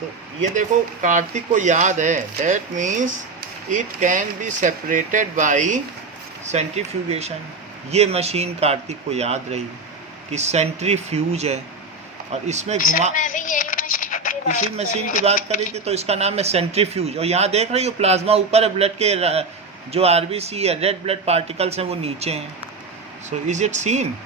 तो ये देखो कार्तिक को याद है, that means it can B separated by centrifugation. ये मशीन कार्तिक को याद रही कि सेंट्रीफ्यूज है, और इसमें घुमा, इसी मशीन की बात कर रही थी, तो इसका नाम है सेंट्रीफ्यूज. और यहाँ देख रही हो प्लाज्मा ऊपर है, ब्लड के जो आरबीसी है, रेड ब्लड पार्टिकल्स हैं, वो नीचे हैं. So is it seen?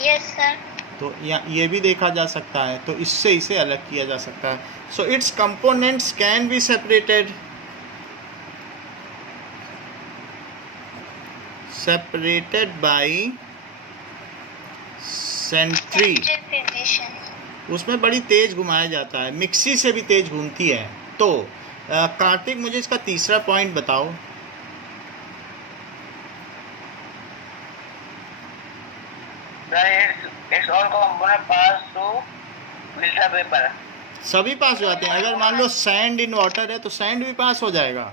Yes sir. तो ये भी देखा जा सकता है, तो इससे इसे अलग किया जा सकता है. So it's components can be separated bye centrifugation. उसमें बड़ी तेज घुमाया जाता है, मिक्सी से भी तेज घूमती है. तो कार्तिक मुझे इसका तीसरा पॉइंट बताओ. It's all component pass through filter paper. सभी पास हो जाते हैं. अगर मान लो सैंड इन वाटर है तो सैंड भी पास हो जाएगा.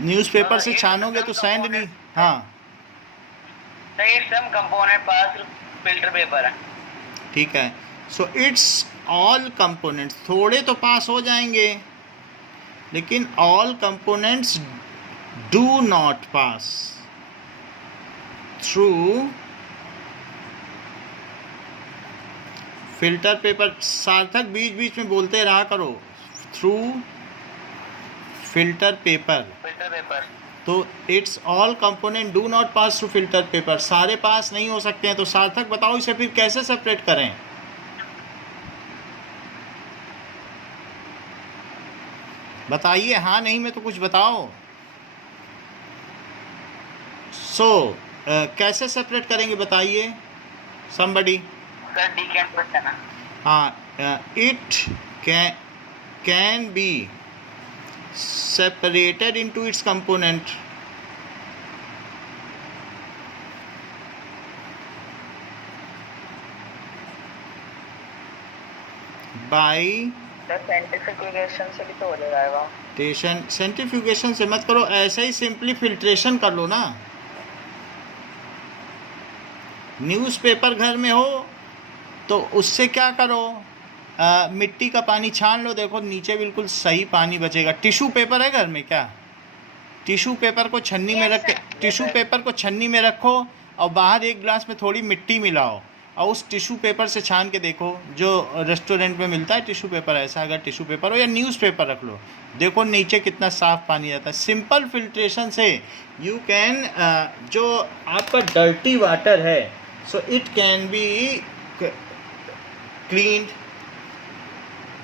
न्यूज़पेपर से छानोगे तो सैंड नहीं. हाँ some component pass through filter paper. ठीक है. सो इट्स ऑल कंपोनेंट्स, थोड़े तो पास हो जाएंगे, लेकिन all components do not pass through filter paper. सार्थक बीच बीच में बोलते रहा करो, थ्रू फिल्टर पेपर. तो it's all component do not pass through filter paper, सारे पास नहीं हो सकते हैं. तो सार्थक बताओ इसे फिर कैसे सेपरेट करें. बताइए, हाँ नहीं में तो कुछ बताओ. सो कैसे सेपरेट करेंगे बताइए somebody. हाँ, it can B separated into its component by centrifugation से भी तो हो जाएगा. सेंट्रीफ्यूगेशन से मत करो, ऐसे ही सिंपली फिल्ट्रेशन कर लो ना. न्यूज़पेपर घर में हो तो उससे क्या करो, मिट्टी का पानी छान लो, देखो नीचे बिल्कुल सही पानी बचेगा. टिश्यू पेपर है घर में क्या? टिश्यू पेपर को छन्नी में रख के, टिश्यू पेपर को छन्नी में रखो और बाहर एक गिलास में थोड़ी मिट्टी मिलाओ और उस टिश्यू पेपर से छान के देखो. जो रेस्टोरेंट में मिलता है टिश्यू पेपर, ऐसा अगर टिश्यू पेपर हो या न्यूज़पेपर रख लो, देखो नीचे कितना साफ पानी आता है. सिंपल फिल्ट्रेशन से यू कैन, जो आपका डर्टी वाटर है, so it can be cleaned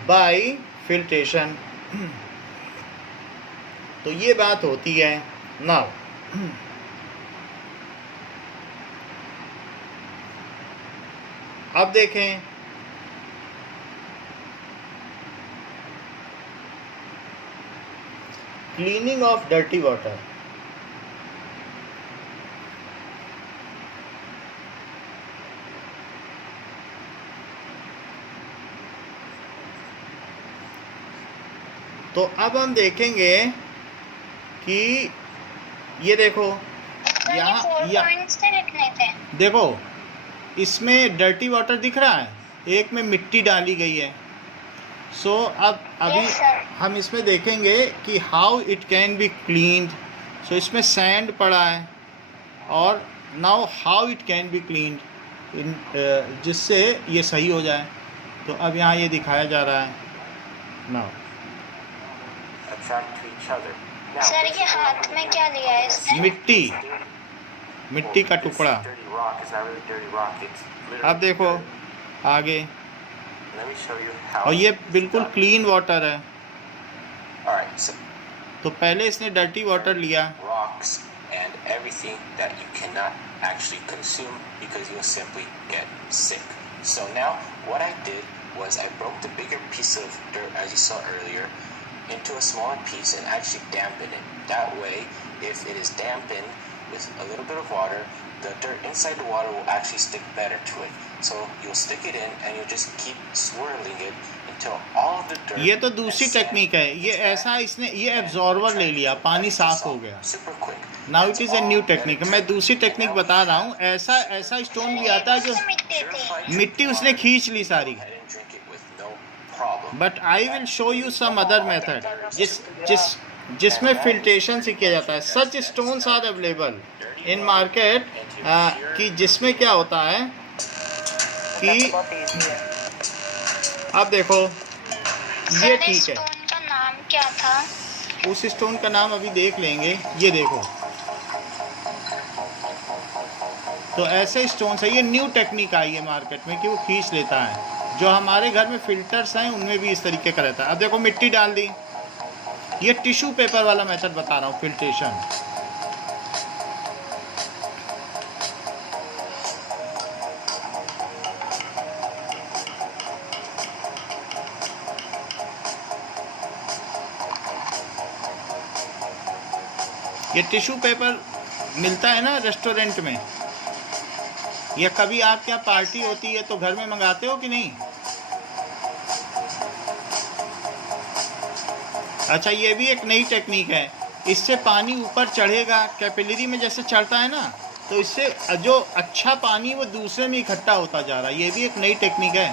bye filtration. तो ये बात होती है. नाउ अब देखें, क्लीनिंग ऑफ डर्टी वाटर. तो अब हम देखेंगे कि ये देखो यहाँ देखो, इसमें डर्टी वाटर दिख रहा है, एक में मिट्टी डाली गई है. सो अब अभी Yes, sir. हम इसमें देखेंगे कि how it can be cleaned. So इसमें सैंड पड़ा है और now how it can be cleaned जिससे ये सही हो जाए। तो अब यहाँ ये दिखाया जा रहा है नाउ। सर ये हाथ में क्या लिया है इसने? मिट्टी का टुकड़ा। अब देखो आगे, और ये बिल्कुल क्लीन वाटर है। तो पहले इसने डर्टी वाटर लिया। And everything that you cannot actually consume because you'll simply get sick. So now what I did was I broke the bigger piece of dirt, as you saw earlier, into a smaller piece and actually dampened it. That way, if it is dampened with a little bit of water, the dirt inside the water will actually stick better to it. So you'll stick it in and you'll just keep swirling it until all of the dirt. ये तो दूसरी technique है। ये ऐसा इसने ये absorber ले लिया, पानी साफ हो गया। Super quick. Now it is a new technique. मैं दूसरी टेक्निक बता रहा हूँ। ऐसा स्टोन भी आता है जो मिट्टी थी। मिट्टी उसने खींच ली सारी। I didn't drink it with no problem. But I will show you some other method जिसमें फिल्ट्रेशन से किया जाता है। Such stones are available in market कि जिसमें क्या होता है कि बहुत easy है। अब देखो ये सर इस ठीक है। स्टोन का नाम क्या था? उस स्टोन का नाम अभी देख लेंगे। ये देखो, तो ऐसे स्टोन्स है। ये न्यू टेक्निक आई है मार्केट में कि वो खींच लेता है। जो हमारे घर में फिल्टर्स हैं उनमें भी इस तरीके का रहता है। अब देखो मिट्टी डाल दी। ये टिश्यू पेपर वाला मेथड बता रहा हूँ, फिल्ट्रेशन। ये टिश्यू पेपर मिलता है ना रेस्टोरेंट में, या कभी आपके यहाँ पार्टी होती है तो घर में मंगाते हो कि नहीं? अच्छा, ये भी एक नई टेक्निक है। इससे पानी ऊपर चढ़ेगा, कैपिलरी में जैसे चढ़ता है ना, तो इससे जो अच्छा पानी वो दूसरे में इकट्ठा होता जा रहा है। ये भी एक नई टेक्निक है।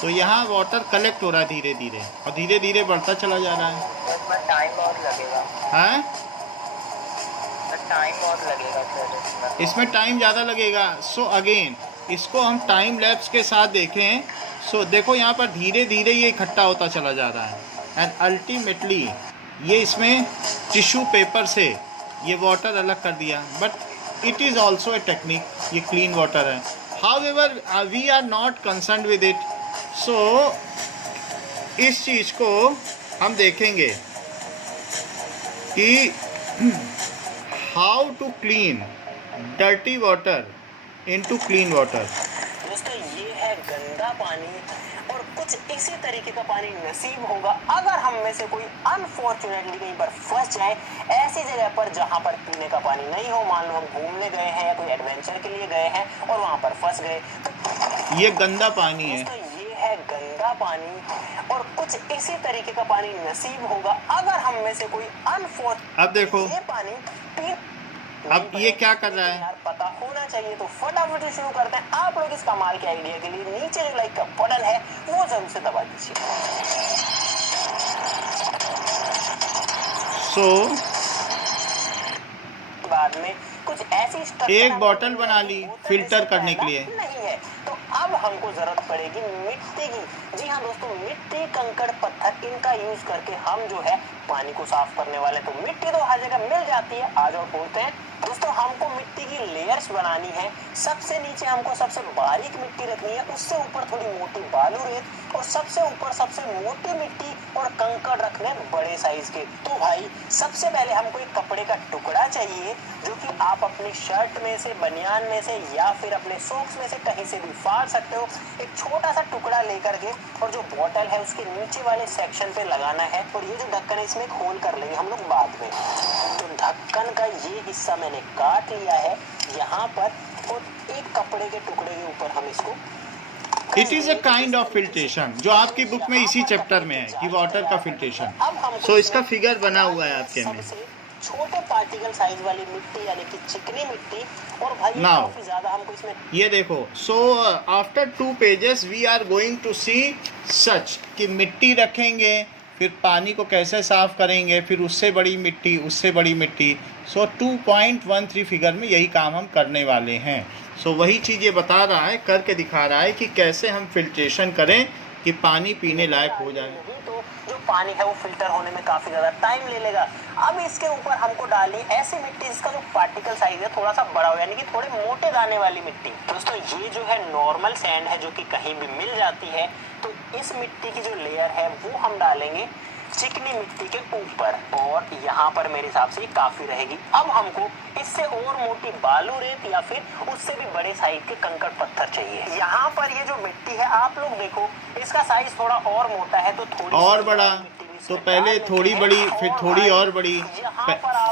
तो यहाँ वाटर कलेक्ट हो रहा है धीरे धीरे, और धीरे धीरे बढ़ता चला जा रहा है। इसमें टाइम और लगेगा। हैं? टाइम और लगेगा सर इसमें टाइम ज़्यादा लगेगा। सो अगेन इसको हम टाइम लैप्स के साथ देखें। सो देखो यहाँ पर धीरे धीरे ये इकट्ठा होता चला जा रहा है, एंड अल्टीमेटली ये इसमें टिश्यू पेपर से ये वाटर अलग कर दिया। But it is also a technique. ये क्लीन वाटर है। However we are not concerned with it. So इस चीज़ को हम देखेंगे कि how to clean dirty water into clean water. दोस्तों ये है गंदा पानी, और कुछ इसी तरीके का पानी नसीब होगा अगर हम में से कोई अनफॉर्चुनेटली कहीं पर फंस जाए ऐसी जगह पर जहां पर पीने का पानी नहीं हो। मान लो हम घूमने गए हैं या कोई एडवेंचर के लिए गए हैं और वहां पर फंस गए, तो ये गंदा पानी है। दोस्तों ये है गंदा पानी, और कुछ इसी तरीके का पानी नसीब होगा अगर हम में से कोई अब देखो ये पानी पी। अब ये क्या कर रहा है? यार पता होना चाहिए, तो फटाफट से शुरू करते हैं। आप लोग इस कमाल के आइडिया के लिए नीचे जो लाइक का बटन है वो जरूर से दबा दीजिए। बाद में कुछ ऐसी एक बॉटल बना ली फिल्टर करने के लिए। नहीं है, तो अब हमको जरूरत पड़ेगी मिट्टी की। जी हाँ दोस्तों, मिट्टी, कंकड़, पत्थर, इनका यूज करके हम जो है पानी को साफ करने वाले। तो मिट्टी तो हर जगह मिल जाती है। आज और बोलते हैं दोस्तों, हमको मिट्टी की लेयर्स बनानी है। सबसे नीचे हमको सबसे बारीक मिट्टी रखनी है, उससे ऊपर थोड़ी मोटी बालू रेत, और सबसे ऊपर सबसे मोटी मिट्टी और कंकड़ रखने बड़े साइज के। तो भाई सबसे पहले हमको एक कपड़े का टुकड़ा चाहिए, जो कि आप अपनी शर्ट में से, बनियान में से, या फिर अपने सॉक्स में से कहीं से भी फाड़ सकते हो। एक छोटा सा टुकड़ा लेकर के, और जो बॉटल है उसके नीचे वाले सेक्शन पे लगाना है, और ये जो ढक्कन है इसमें एक होल कर लेंगे हम लोग बाद में। तो ढक्कन का ये हिस्सा मैंने काट लिया है यहाँ पर, और एक कपड़े के टुकड़े के ऊपर हम इसको। It is a kind of filtration, जो आपकी बुक में इसी चैप्टर में है कि वाटर का फिल्ट्रेशन। सो इसका फिगर बना हुआ है आपके में। छोटे पार्टिकल साइज वाली मिट्टी यानी कि चिकनी मिट्टी। और भाई Now, काफी ज्यादा हमको इसमें ये देखो, so after 2 pages we are going to see such कि मिट्टी रखेंगे, फिर पानी को कैसे साफ करेंगे, फिर उससे बड़ी मिट्टी, उससे बड़ी मिट्टी। सो 2.13 फिगर में यही काम हम करने वाले हैं। सो वही चीज़ ये बता रहा है, करके दिखा रहा है कि कैसे हम फिल्ट्रेशन करें कि पानी पीने लायक हो जाए। नहीं तो जो पानी है वो फिल्टर होने में काफी ज्यादा टाइम ले लेगा। अब इसके ऊपर हमको डालनी ऐसी मिट्टी जिसका जो पार्टिकल साइज है थोड़ा सा बड़ा हो, यानी कि थोड़े मोटे दाने वाली मिट्टी। दोस्तों ये जो है नॉर्मल सैंड है जो कि कहीं भी मिल जाती है, तो इस मिट्टी की जो लेयर है वो हम डालेंगे चिकनी मिट्टी के ऊपर, और यहाँ पर मेरे हिसाब से काफी रहेगी। अब हमको इससे और मोटी बालू रेत या फिर उससे भी बड़े साइज के कंकड़ पत्थर चाहिए। यहाँ पर ये जो मिट्टी है आप लोग देखो, इसका साइज थोड़ा और मोटा है, तो थोड़ी और बड़ा, तो पहले थोड़ी बड़ी, फिर थोड़ी और बड़ी,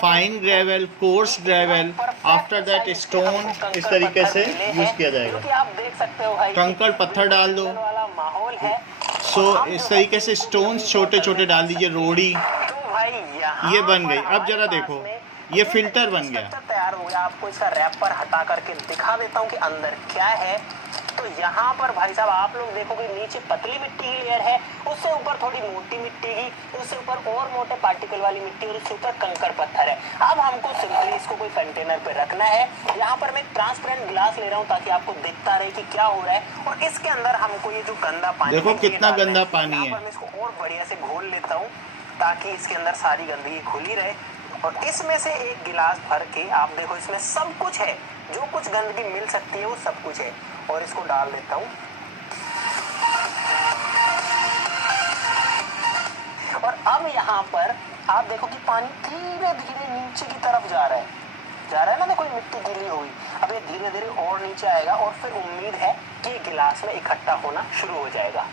fine gravel, course gravel, after that stone, इस तरीके से यूज किया जाएगा। आप देख सकते हो भाई कंकड़ पत्थर डाल दो। वाला माहौल है। सो इस तरीके से स्टोन्स छोटे छोटे डाल दीजिए, रोड़ी। तो भाई ये बन गई। अब जरा देखो, ये फिल्टर बन गया। तैयार हो गया। आपको इसका रैपर हटा करके दिखा देता हूँ कि अंदर क्या है। तो यहाँ पर भाई साहब आप लोग देखोगे नीचे पतली मिट्टी की लेयर है, उससे ऊपर थोड़ी मोटी मिट्टी की, उससे ऊपर और मोटे पार्टिकल वाली मिट्टी, और उससे ऊपर कंकड़ पत्थर है। अब हमको सिंपली इसको कोई कंटेनर पे रखना है। यहाँ पर मैं ट्रांसपेरेंट ग्लास ले रहा हूँ ताकि आपको दिखता रहे कि क्या हो रहा है। और इसके अंदर हमको ये जो गंदा पानी, देखो कितना गंदा पानी है। मैं इसको और बढ़िया से घोल लेता हूँ ताकि इसके अंदर सारी गंदगी खुली रहे। और इसमें से एक गिलास भर के आप देखो, इसमें सब कुछ है, जो कुछ गंदगी मिल सकती है वो सब कुछ है। और इसको डाल देता हूँ। और अब यहाँ पर आप देखो कि पानी धीरे धीरे नीचे की तरफ जा रहा है ना। देखो मिट्टी गीली हुई, अब ये धीरे धीरे और नीचे आएगा, और फिर उम्मीद है कि ये गिलास में इकट्ठा होना शुरू हो जाएगा।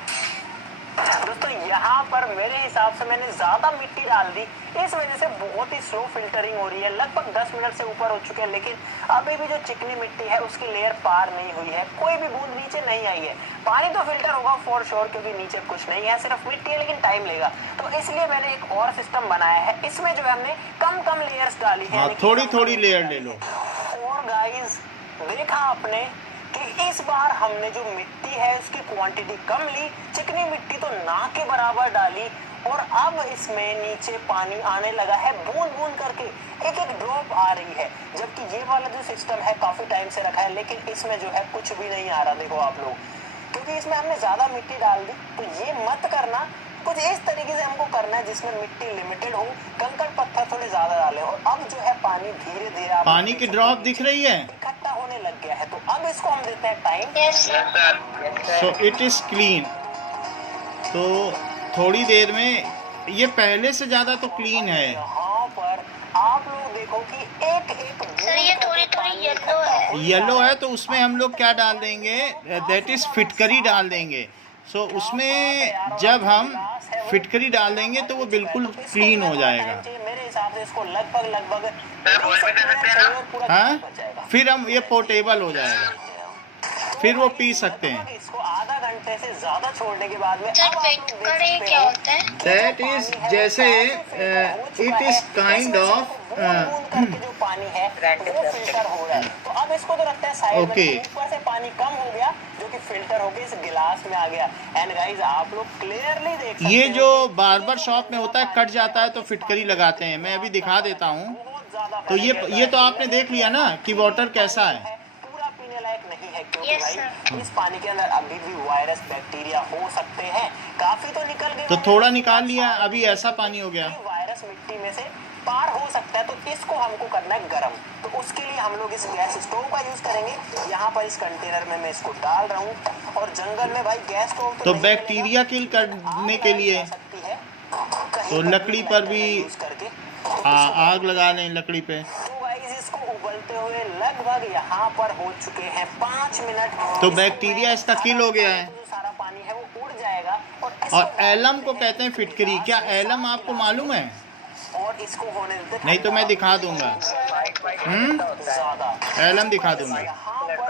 दोस्तों यहाँ पर मेरे हिसाब से मैंने ज्यादा मिट्टी डाल दी, इस वजह से बहुत ही स्लो फिल्टरिंग हो रही है। लगभग 10 मिनट से ऊपर हो चुके हैं, लेकिन अभी भी जो चिकनी मिट्टी है उसकी लेयर पार नहीं हुई है, कोई भी बूंद नीचे नहीं आई है। पानी तो फिल्टर होगा फॉर श्योर, क्योंकि नीचे कुछ नहीं है, सिर्फ मिट्टी है, लेकिन टाइम लेगा। तो इसलिए मैंने एक और सिस्टम बनाया है, इसमें जो है हमने कम लेयर्स डाली है। थोड़ी थोड़ी लेयर ले लो। और गाइस देखा आपने कि इस बार हमने जो मिट्टी है उसकी क्वांटिटी कम ली, चिकनी मिट्टी तो ना के बराबर डाली, और अब इसमें नीचे पानी आने लगा है बूंद बूंद करके, एक एक ड्रॉप आ रही है। जबकि ये वाला जो सिस्टम है काफी टाइम से रखा है, लेकिन इसमें जो है कुछ भी नहीं आ रहा। देखो आप लोग, क्योंकि इसमें हमने ज्यादा मिट्टी डाल दी। तो ये मत करना, कुछ इस तरीके से हमको करना है जिसमें मिट्टी लिमिटेड हो, कंकड़ पत्थर थोड़े ज्यादा डाले। और अब जो है पानी धीरे धीरे पानी की ड्रॉप दिख रही है, इकट्ठा होने लग गया है। तो अब इसको हम देते हैं time. So it is clean. तो थोड़ी देर में ये पहले से ज्यादा तो क्लीन है। यहाँ पर आप लोग देखो कि एक सर ये थोड़ी थोड़ी येलो है। येलो है तो उसमें हम लोग क्या डाल देंगे, दैट इज फिटकरी डाल देंगे। सो उसमें जब हम फिटकरी डाल देंगे तो वो बिल्कुल क्लीन हो जाएगा। मेरे हिसाब से इसको लगभग हाँ, फिर हम ये पोर्टेबल हो जाएगा, फिर वो पी सकते हैं। इसको आधा घंटे से ज्यादा छोड़ने के बाद में सर फिटकरी क्या होता है? दैट इज जैसे इट इज काइंड ऑफ जो पानी है वो फिल्टर हो रहा है। तो अब इसको तो रखते हैं साइड में। ऊपर से पानी कम हो गया जो कि फिल्टर होके इस गिलास में आ गया। एंड गाइस आप लोग क्लियरली देख सकते हैं, ये जो बार्बर शॉप में होता है, कट जाता है तो फिटकरी लगाते हैं। मैं अभी दिखा देता हूँ। तो ये तो आपने देख लिया ना कि वाटर कैसा है। पूरा पीने लायक नहीं है, क्योंकि भाई इस पानी के अंदर अभी भी वायरस बैक्टीरिया हो सकते हैं। काफी तो निकल गए, तो थोड़ा निकाल लिया, अभी ऐसा पानी हो गया। वायरस मिट्टी में से पार हो सकता है। तो इसको हमको करना है गर्म। तो उसके लिए हम लोग इस गैस स्टोव का यूज करेंगे। यहाँ पर इस कंटेनर में मैं इसको डाल रहा हूँ। और जंगल में भाई गैस स्टोव तो बैक्टीरिया किल करने के लिए तो लकड़ी पर भी आग लगा लें लकड़ी पे। तो गाइस इसको उबलते हुए लगभग यहाँ पर हो चुके हैं 5 मिनट। तो बैक्टीरिया इसका किल हो गया है। जो सारा पानी है वो उड़ जाएगा। और एलम को कहते हैं फिटकरी। क्या एलम आपको मालूम है? और इसको होने देते, नहीं तो मैं दिखा दूंगा। एलम दिखा दूंगा।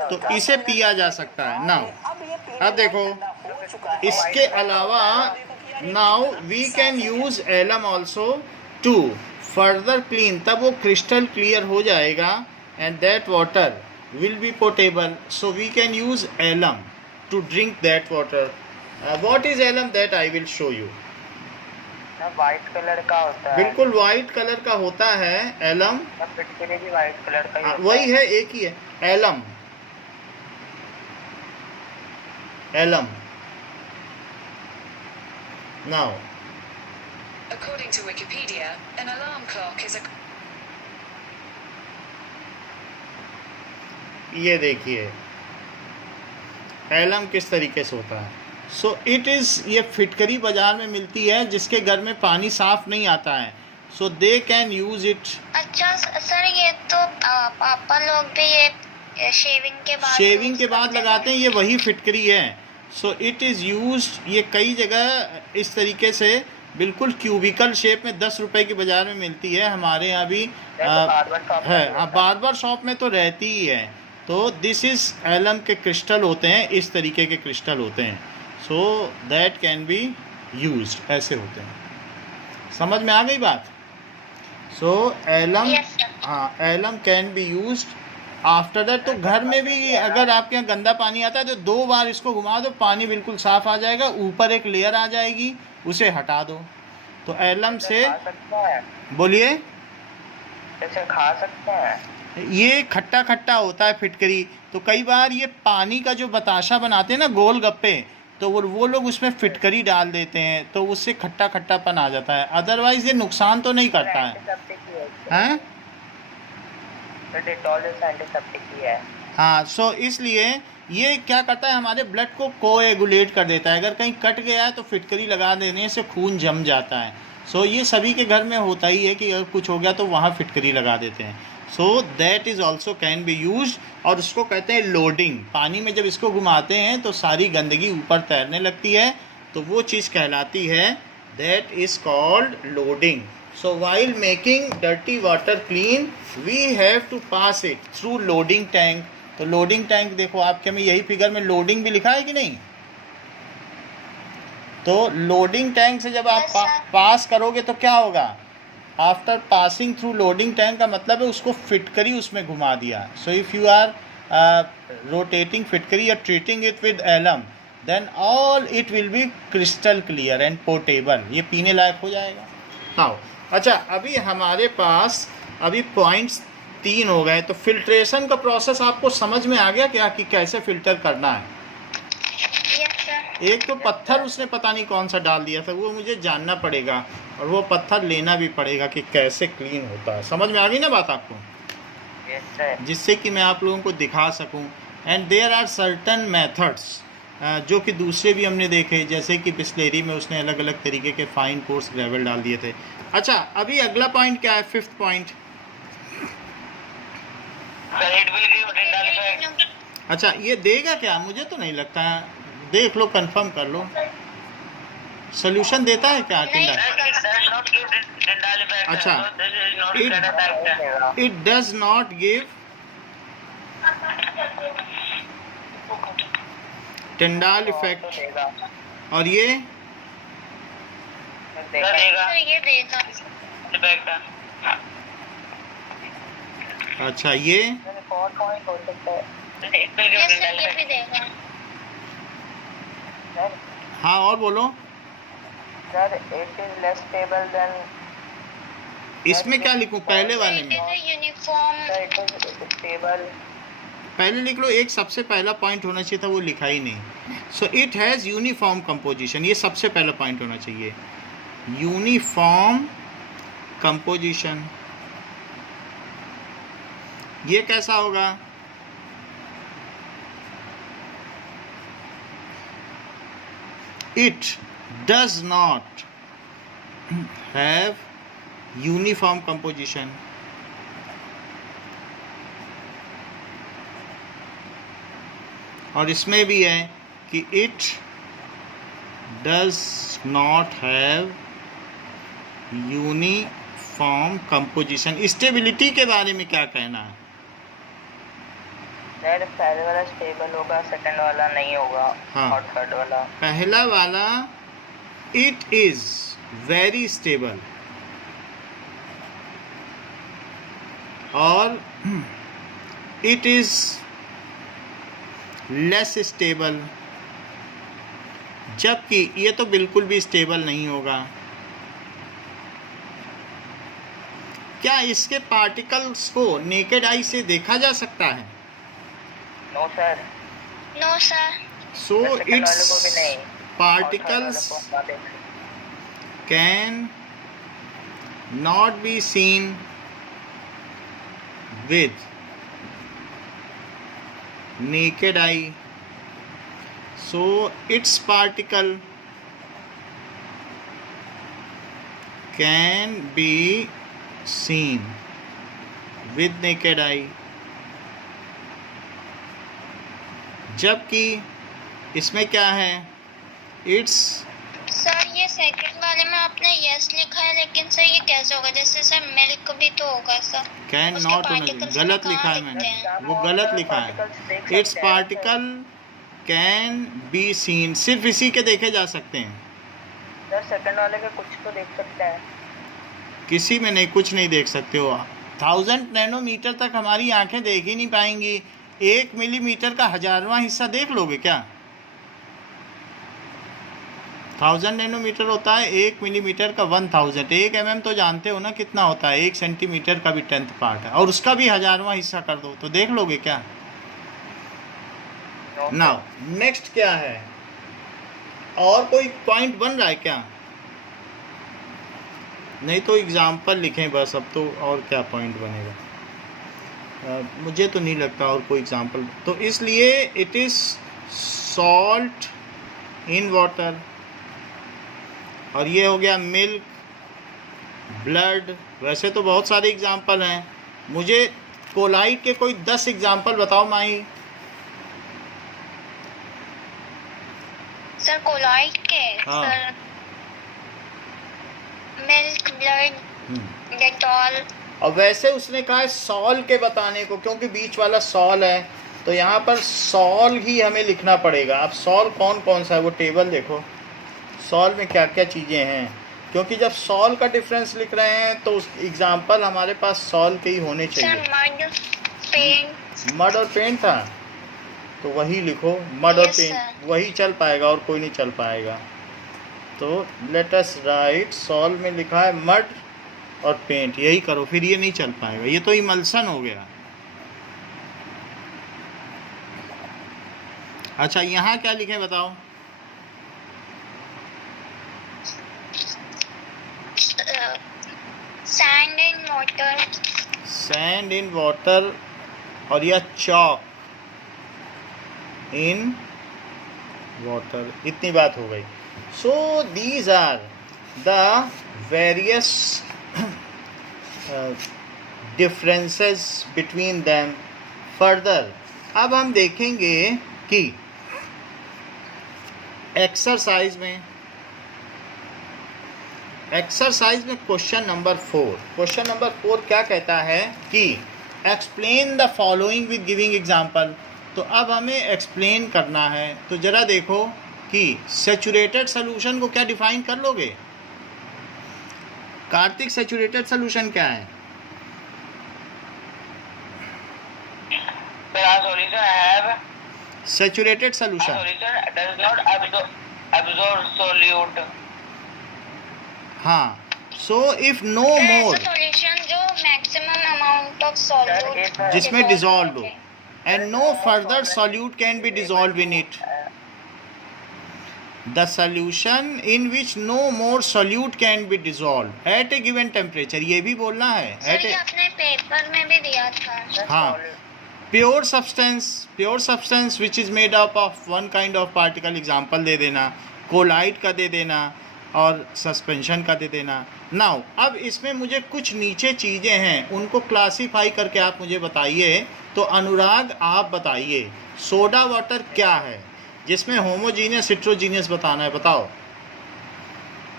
तो इसे पिया जा सकता है ना। अब देखो, इसके अलावा now we can use alum also to further clean, तब वो क्रिस्टल क्लियर हो जाएगा, and that water will be potable, so we can use alum to drink that water. What is alum, that I will show you. White colour का होता है. बिल्कुल white colour का होता है एलम. फिटकरी भी व्हाइट कलर का ही होता वही है, एक ही है alum. Alum. Now According to Wikipedia, an alarm clock is a ये देखिए एलम किस तरीके से होता है. सो इट इज़, ये फिटकरी बाजार में मिलती है जिसके घर में पानी साफ नहीं आता है, सो दे कैन यूज इट. अच्छा सर, ये तो पापा लोग भी ये शेविंग के बाद लगाते हैं, ये वही फिटकरी है. सो इट इज़ यूज्ड, ये कई जगह इस तरीके से बिल्कुल क्यूबिकल शेप में 10 रुपए की बाजार में मिलती है. हमारे यहाँ भी है, बार्बर शॉप में तो रहती ही है. तो दिस इज़ एलम के क्रिस्टल होते हैं, इस तरीके के क्रिस्टल होते हैं. So that can be used, ऐसे होते हैं. समझ में आ गई बात. सो एलम, हाँ alum can be used. After that तो घर में भी अगर आपके यहाँ गंदा पानी आता है तो 2 बार इसको घुमा दो, पानी बिल्कुल साफ़ आ जाएगा. ऊपर एक लेयर आ जाएगी, उसे हटा दो. तो एलम से बोलिए. इसे खा सकते हैं. ये खट्टा खट्टा होता है फिटकरी, तो कई बार ये पानी का जो बताशा बनाते हैं ना गोल गप्पे, तो वो लोग उसमें फिटकरी डाल देते हैं, तो उससे खट्टा खट्टापन आ जाता है. अदरवाइज ये नुकसान तो नहीं करता है. हैं? डेटॉल एंटीसेप्टिक ही है. हाँ, सो इसलिए ये क्या करता है, हमारे ब्लड को कोएगुलेट कर देता है. अगर कहीं कट गया है तो फिटकरी लगा देने से खून जम जाता है. सो ये सभी के घर में होता ही है कि अगर कुछ हो गया तो वहाँ फिटकरी लगा देते हैं. So that is also can be use. और उसको कहते हैं लोडिंग. पानी में जब इसको घुमाते हैं तो सारी गंदगी ऊपर तैरने लगती है, तो वो चीज़ कहलाती है, that is called loading. So while making dirty water clean, we have to pass it through loading tank. तो loading tank देखो आपके में यही फिगर में loading भी लिखा है कि नहीं. तो loading tank से जब आप पास करोगे तो क्या होगा, after passing through loading tank का मतलब है उसको फिटकरी उसमें घुमा दिया. So if you are rotating फिटकरी या treating it with alum, then all it will be crystal clear and portable. ये पीने लायक हो जाएगा. हाँ, अच्छा अभी हमारे पास अभी पॉइंट्स 3 हो गए. तो फिल्ट्रेशन का प्रोसेस आपको समझ में आ गया क्या कि कैसे फिल्टर करना है. एक तो पत्थर उसने पता नहीं कौन सा डाल दिया था, वो मुझे जानना पड़ेगा और वो पत्थर लेना भी पड़ेगा कि कैसे क्लीन होता है. समझ में आ गई ना बात आपको, जिससे कि मैं आप लोगों को दिखा सकूं. And there are certain methods जो कि दूसरे भी हमने देखे, जैसे कि बिस्लेरी में उसने अलग अलग तरीके के फाइन कोर्स ग्रेवल डाल दिए थे. अच्छा अभी अगला पॉइंट क्या है, 5th पॉइंट. अच्छा ये देगा क्या, मुझे तो नहीं लगता है. देख लो, कंफर्म कर लो. सोल्यूशन देता है क्या टिंडा? अच्छा, it does not give Tyndall effect. और ये अच्छा ये हाँ और बोलो. Sir it is less stable than. इसमें क्या लिखूं, पहले वाले में यूनिफॉर्म स्टेबल पहले लिख लो. एक सबसे पहला पॉइंट होना चाहिए था, वो लिखा ही नहीं. So it has uniform composition, ये सबसे पहला पॉइंट होना चाहिए. यूनिफॉर्म कंपोजिशन, ये कैसा होगा, it does not have uniform composition. और इसमें भी है कि it does not have uniform composition. Stability के बारे में क्या कहना है? पहले वाला स्टेबल होगा, सेकंड वाला नहीं होगा. हाँ. और थर्ड वाला, पहला वाला इट इज वेरी स्टेबल, और इट इज़ लेस स्टेबल, जबकि ये तो बिल्कुल भी स्टेबल नहीं होगा। क्या इसके पार्टिकल्स को नेकेड आई से देखा जा सकता है? No sir. No sir. So second वाले को भी इट्स नहीं। particles और third वाले को ना देख। can not be seen with naked eye, so its particle can be seen with naked eye, जबकि इसमें क्या है, इट्स सर ये सेकंड वाले में आपने यस लिखा है, लेकिन सर ये कैसे होगा? जैसे सर मिल्क भी तो होगा सर। कैन उसके नॉट होना, particles गलत कहाँ लिखा है लिखते मैंने, हैं? वो गलत लिखा है। It's particle can be seen, सिर्फ इसी के देखे जा सकते हैं, सर सेकंड वाले के कुछ तो देख सकते हैं। किसी में नहीं, कुछ नहीं देख सकते हो। 1000 नैनोमीटर तक हमारी आंखें देख ही नहीं पाएंगी। 1 मिलीमीटर का 1000वां हिस्सा देख लोगे क्या? 1000 नैनोमीटर होता है, 1 मिलीमीटर का 1000। 1 mm तो जानते हो ना कितना होता है, 1 सेंटीमीटर का भी 10th पार्ट है, और उसका भी 1000वां हिस्सा कर दो तो देख लोगे क्या? नाउ नेक्स्ट क्या है, और कोई पॉइंट बन रहा है क्या? नहीं तो एग्जाम्पल लिखें बस, अब तो और क्या पॉइंट बनेगा? मुझे तो नहीं लगता और कोई एग्जाम्पल। तो इसलिए it is salt in water, और ये हो गया मिल्क, ब्लड। वैसे तो बहुत सारे एग्जाम्पल हैं, मुझे कोलाइट के कोई 10 एग्जाम्पल बताओ माही। सर कोलाइट के हाँ। Sir milk, blood, Dettol. और वैसे उसने कहा है सॉल के बताने को, क्योंकि बीच वाला सॉल है, तो यहाँ पर सॉल ही हमें लिखना पड़ेगा। अब सॉल कौन कौन सा है वो टेबल देखो, सॉल में क्या क्या चीज़ें हैं, क्योंकि जब सॉल का डिफरेंस लिख रहे हैं तो उस एग्जाम्पल हमारे पास सॉल के ही होने सर चाहिए। Mud, paint. मड और पेंट था, तो वही लिखो, मड और Yes, पेंट, sir. वही चल पाएगा और कोई नहीं चल पाएगा। तो लेट अस राइट, सॉल में लिखा है मड और पेंट, यही करो, फिर ये नहीं चल पाएगा, ये तो इमल्सन हो गया। अच्छा यहाँ क्या लिखे बताओ? Sand in water. Sand in water, और यह चॉक इन वाटर, इतनी बात हो गई। So these are the various differences between them. Further अब हम देखेंगे कि एक्सरसाइज में क्वेश्चन नंबर 4 क्या कहता है कि explain the following with giving example. तो अब हमें एक्सप्लेन करना है, तो ज़रा देखो कि सैचुरेटेड सोल्यूशन को क्या डिफाइन कर लोगे? कार्तिक, सैचुरेटेड सोल्यूशन क्या है? Saturated solution does not absorb solute. हाँ, सो इफ नो ऐसा मोर, सॉल्यूशन जो मैक्सिमम अमाउंट ऑफ सॉल्यूट जिसमें डिजॉल्व हो, and no further solute can be dissolve in it, the solution in which no more solute can be dissolve at a given temperature. ये भी बोलना है sir eight ये ए, आपने paper में भी दिया था। हाँ, pure substance which is made up of one kind of particle, example दे देना, कोलाइट का दे देना और सस्पेंशन का दे देना। नाउ अब इसमें मुझे कुछ नीचे चीज़ें हैं, उनको क्लासीफाई करके आप मुझे बताइए। तो अनुराग आप बताइए, सोडा वाटर क्या है जिसमें होमोजीनियस हेट्रोजीनियस बताना है, बताओ।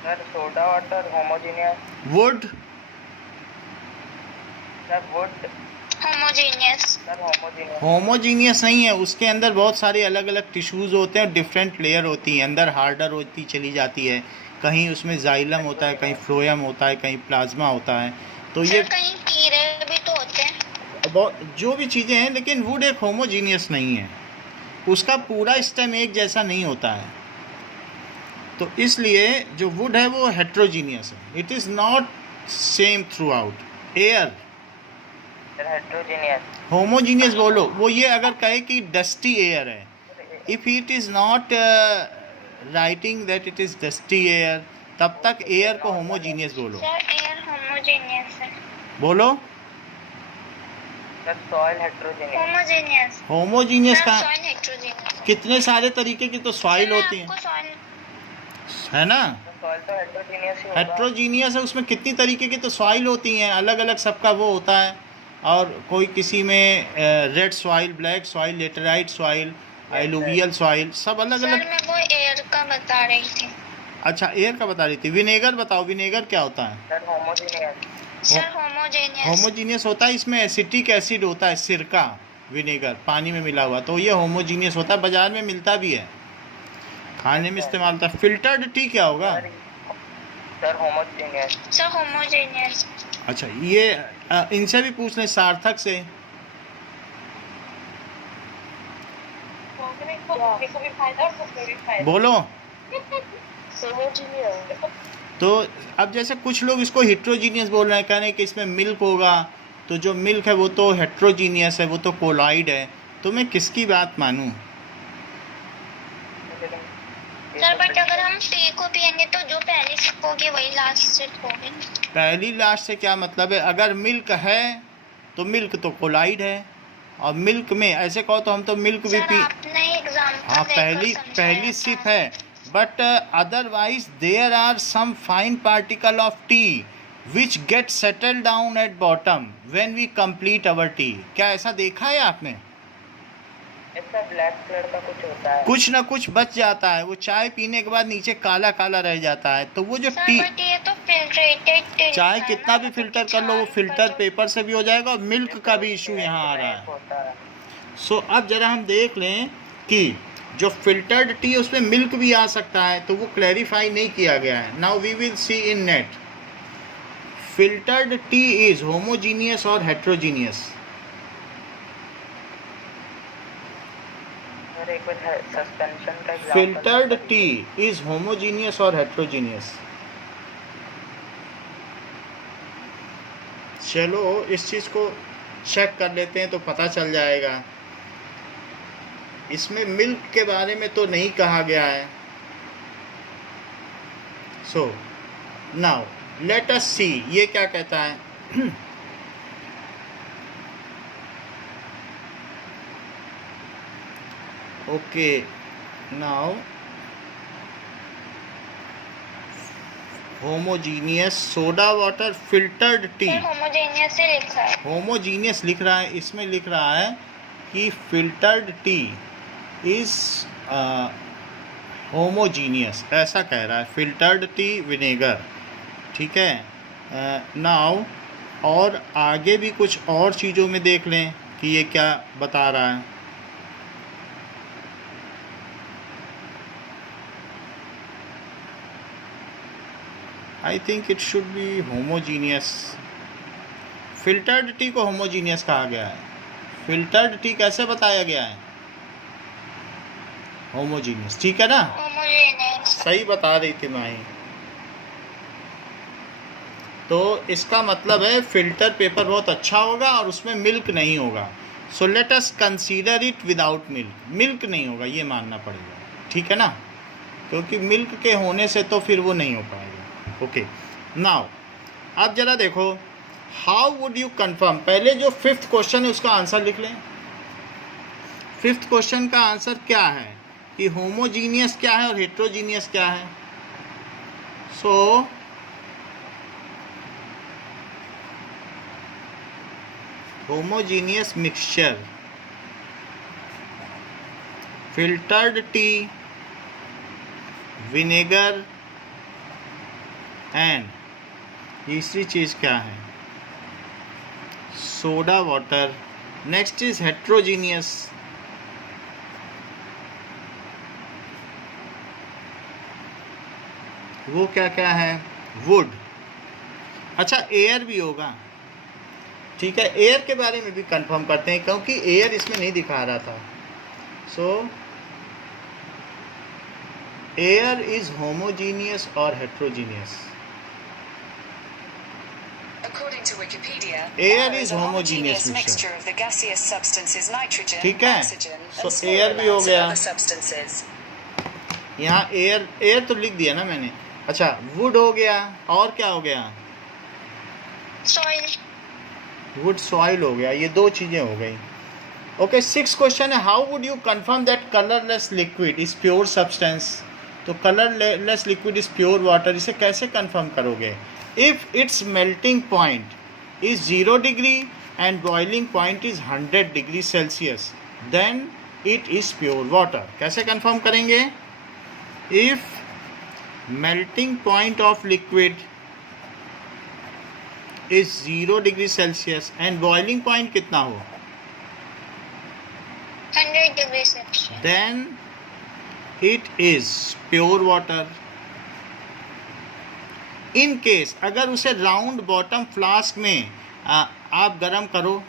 Sir soda water homogeneous. Would, sir would. Homogeneous. Sir homogeneous. Homogeneous नहीं है, उसके अंदर बहुत सारे अलग अलग टिश्यूज़ होते हैं, डिफरेंट लेयर होती हैं, अंदर हार्डर होती चली जाती है, कहीं उसमें जाइलम होता है, कहीं फ्लोएम होता है, कहीं प्लाज्मा होता है। तो ये सर कहीं कीड़े भी तो होते हैं। जो भी चीज़ें हैं, लेकिन वुड एक होमोजीनियस नहीं है, उसका पूरा स्टेम एक जैसा नहीं होता है। तो इसलिए जो वुड है वो हेट्रोजीनियस है, it is not same through out. Air heterogeneous, homogeneous बोलो, वो ये अगर कहे कि डस्टी एयर है, if it is not writing that it is dusty air, तब तक एयर को होमोजीनियस बोलो। सर एयर होमोजेनियस है। बोलो सॉइल हेट्रोजीनियस। होमोजेनियस। होमोजीनियस का सॉइल हेट्रोजेनियस। कितने सारे तरीके की तो सॉइल होती हैं, सॉइल है ना। सॉइल तो हेट्रोजीनियस ही होगा। हेट्रोजीनियस है, उसमें कितनी तरीके की तो सॉइल होती हैं, अलग अलग सबका वो होता है। और कोई किसी में red soil, black soil, laterite soil, alluvial soil, सब अलग सर अलग। मैं वो एयर का बता रही थी। अच्छा, एयर का बता रही थी। विनेगर बताओ, विनेगर क्या होता है। Sir homogeneous. Sir homogeneous. Homogeneous होता है, इसमें एसिटिक एसिड होता है, सिरका, विनेगर पानी में मिला हुआ, तो ये होमोजीनियस होता है, बाजार में मिलता भी है, खाने में इस्तेमाल होता है। फिल्टर्ड टी क्या होगा। Sir homogeneous. Sir homogeneous. अच्छा, ये इनसे भी पूछ लें, सार्थक से। बोलो। तो अब जैसे कुछ लोग इसको हेट्रोजीनियस बोल रहे हैं, कह रहे हैं कि इसमें मिल्क होगा, तो जो मिल्क है वो तो हेट्रोजीनियस है, वो तो कोलॉइड है, तो मैं किसकी बात मानूं। सर बट अगर हम टी को पियेंगे तो जो पहली सिप होगी वही लास्ट सिप होगी। पहली लास्ट से क्या मतलब है। अगर मिल्क है तो मिल्क तो कोलॉइड है, और मिल्क में ऐसे कहो तो हम तो मिल्क भी पी। हाँ, पहली सिप है, but otherwise there are some fine particle of tea which get settle down at bottom when we complete our tea. क्या ऐसा देखा है आपने। इसका ब्लैक कलर का कुछ होता है, कुछ ना कुछ बच जाता है, वो चाय पीने के बाद नीचे काला काला रह जाता है, तो वो जो टी, ये तो फिल्ट्रेटेड चाय कितना भी फिल्टर कर लो, वो फिल्टर पेपर से भी हो जाएगा, और मिल्क का भी इशू यहाँ आ रहा है। सो अब जरा हम देख लें कि जो फिल्टर्ड टी है उसमें मिल्क भी आ सकता है, तो वो क्लैरिफाई नहीं किया गया है। Now we will see in net, filtered tea is homogeneous और हेट्रोजीनियस। सस्पेंशन का फिल्टर्ड टी इज होमोजीनियस और हेट्रोजीनियस। चलो इस चीज़ को चेक कर लेते हैं तो पता चल जाएगा। इसमें मिल्क के बारे में तो नहीं कहा गया है। सो नाउ लेट अस सी ये क्या कहता है। Okay, now homogeneous soda water filtered T. Homogeneous से लिखा है। होमोजीनियस लिख रहा है, इसमें लिख रहा है कि फिल्टर्ड टी इज होमोजीनियस, ऐसा कह रहा है। फिल्टर्ड टी विनेगर, ठीक है। नाउ और आगे भी कुछ और चीज़ों में देख लें कि ये क्या बता रहा है। I think it should be homogeneous. Filtered T को होमोजीनियस कहा गया है, फिल्टर्ड टी कैसे बताया गया है, होमोजीनियस, ठीक है ना। होमोजेनियस सही बता रही थी माही। तो इसका मतलब है फिल्टर पेपर बहुत अच्छा होगा और उसमें मिल्क नहीं होगा। So let us consider it without milk. Milk नहीं होगा ये मानना पड़ेगा, ठीक है ना, क्योंकि मिल्क के होने से तो फिर वो नहीं हो पाएगा। ओके, नाउ अब जरा देखो, हाउ वुड यू कंफर्म। पहले जो 5th क्वेश्चन है उसका आंसर लिख लें। 5th क्वेश्चन का आंसर क्या है कि होमोजीनियस क्या है और हेट्रोजीनियस क्या है। So homogeneous mixture, filtered tea, vinegar and तीसरी चीज़ क्या है, soda water. Next is heterogeneous, वो क्या क्या है, वुड। अच्छा, एयर भी होगा। ठीक है, एयर के बारे में भी कंफर्म करते हैं क्योंकि एयर इसमें नहीं दिखा रहा था। सो एयर इज होमोजीनियस और heterogeneous. According to Wikipedia, Air is is a homogeneous mixture of the gaseous substances nitrogen, ठीक है, oxygen, so and small air भी हो amounts of गया। other substances. यहाँ एयर तो लिख दिया ना मैंने। अच्छा, वुड हो गया, और क्या हो गया? सॉइल। वुड सॉइल हो गया, ये दो चीजें हो गई। ओके, 6 क्वेश्चन है, how would you confirm that colourless liquid is pure substance? तो colourless liquid is pure water, इसे कैसे कंफर्म करोगे? If its melting point is 0 degree and boiling point is 100 degree Celsius, then it is pure water. कैसे confirm करेंगे? If melting point of liquid is 0 degree Celsius and boiling point कितना हो? 100 degree Celsius, then it is pure water. in case अगर उसे round bottom flask में आप गरम करो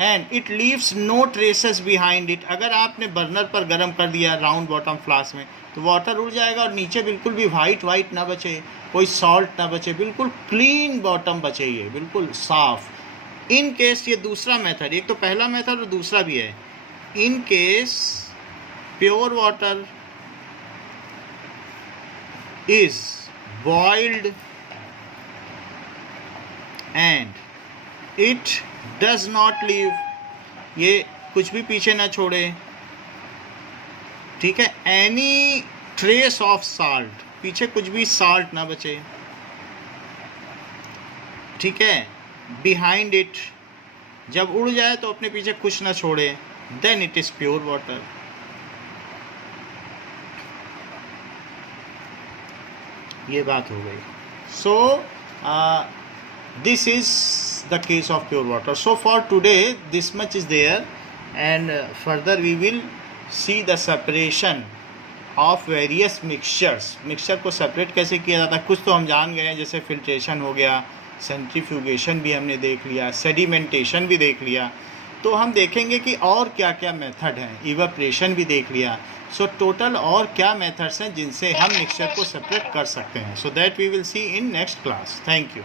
and it leaves no traces behind it, अगर आपने बर्नर पर गरम कर दिया राउंड बॉटम फ्लास्क में तो वाटर उड़ जाएगा और नीचे बिल्कुल भी वाइट ना बचे, कोई सॉल्ट ना बचे, बिल्कुल क्लीन बॉटम बचे, ये बिल्कुल साफ। इन केस, ये दूसरा मेथड, एक तो पहला मेथड और दूसरा भी है। In case pure water is boiled and it does not leave, ये कुछ भी पीछे ना छोड़े, ठीक है, एनी ट्रेस ऑफ साल्ट, पीछे कुछ भी साल्ट ना बचे, ठीक है, बिहाइंड इट, जब उड़ जाए तो अपने पीछे कुछ ना छोड़े, then it is pure water. ये बात हो गई। So this is the case of pure water. So for today this much is there, and further we will see the separation of various mixtures. Mixture को separate कैसे किया जाता है, कुछ तो हम जान गए हैं, जैसे फिल्ट्रेशन हो गया, सेंट्रीफ्यूगेशन भी हमने देख लिया, सेडिमेंटेशन भी देख लिया। तो हम देखेंगे कि और क्या क्या मेथड हैं, इवेपोरेशन भी देख लिया। सो टोटल और क्या मेथड्स हैं जिनसे हम मिक्सचर को सेपरेट कर सकते हैं। So that we will see in next class. Thank you.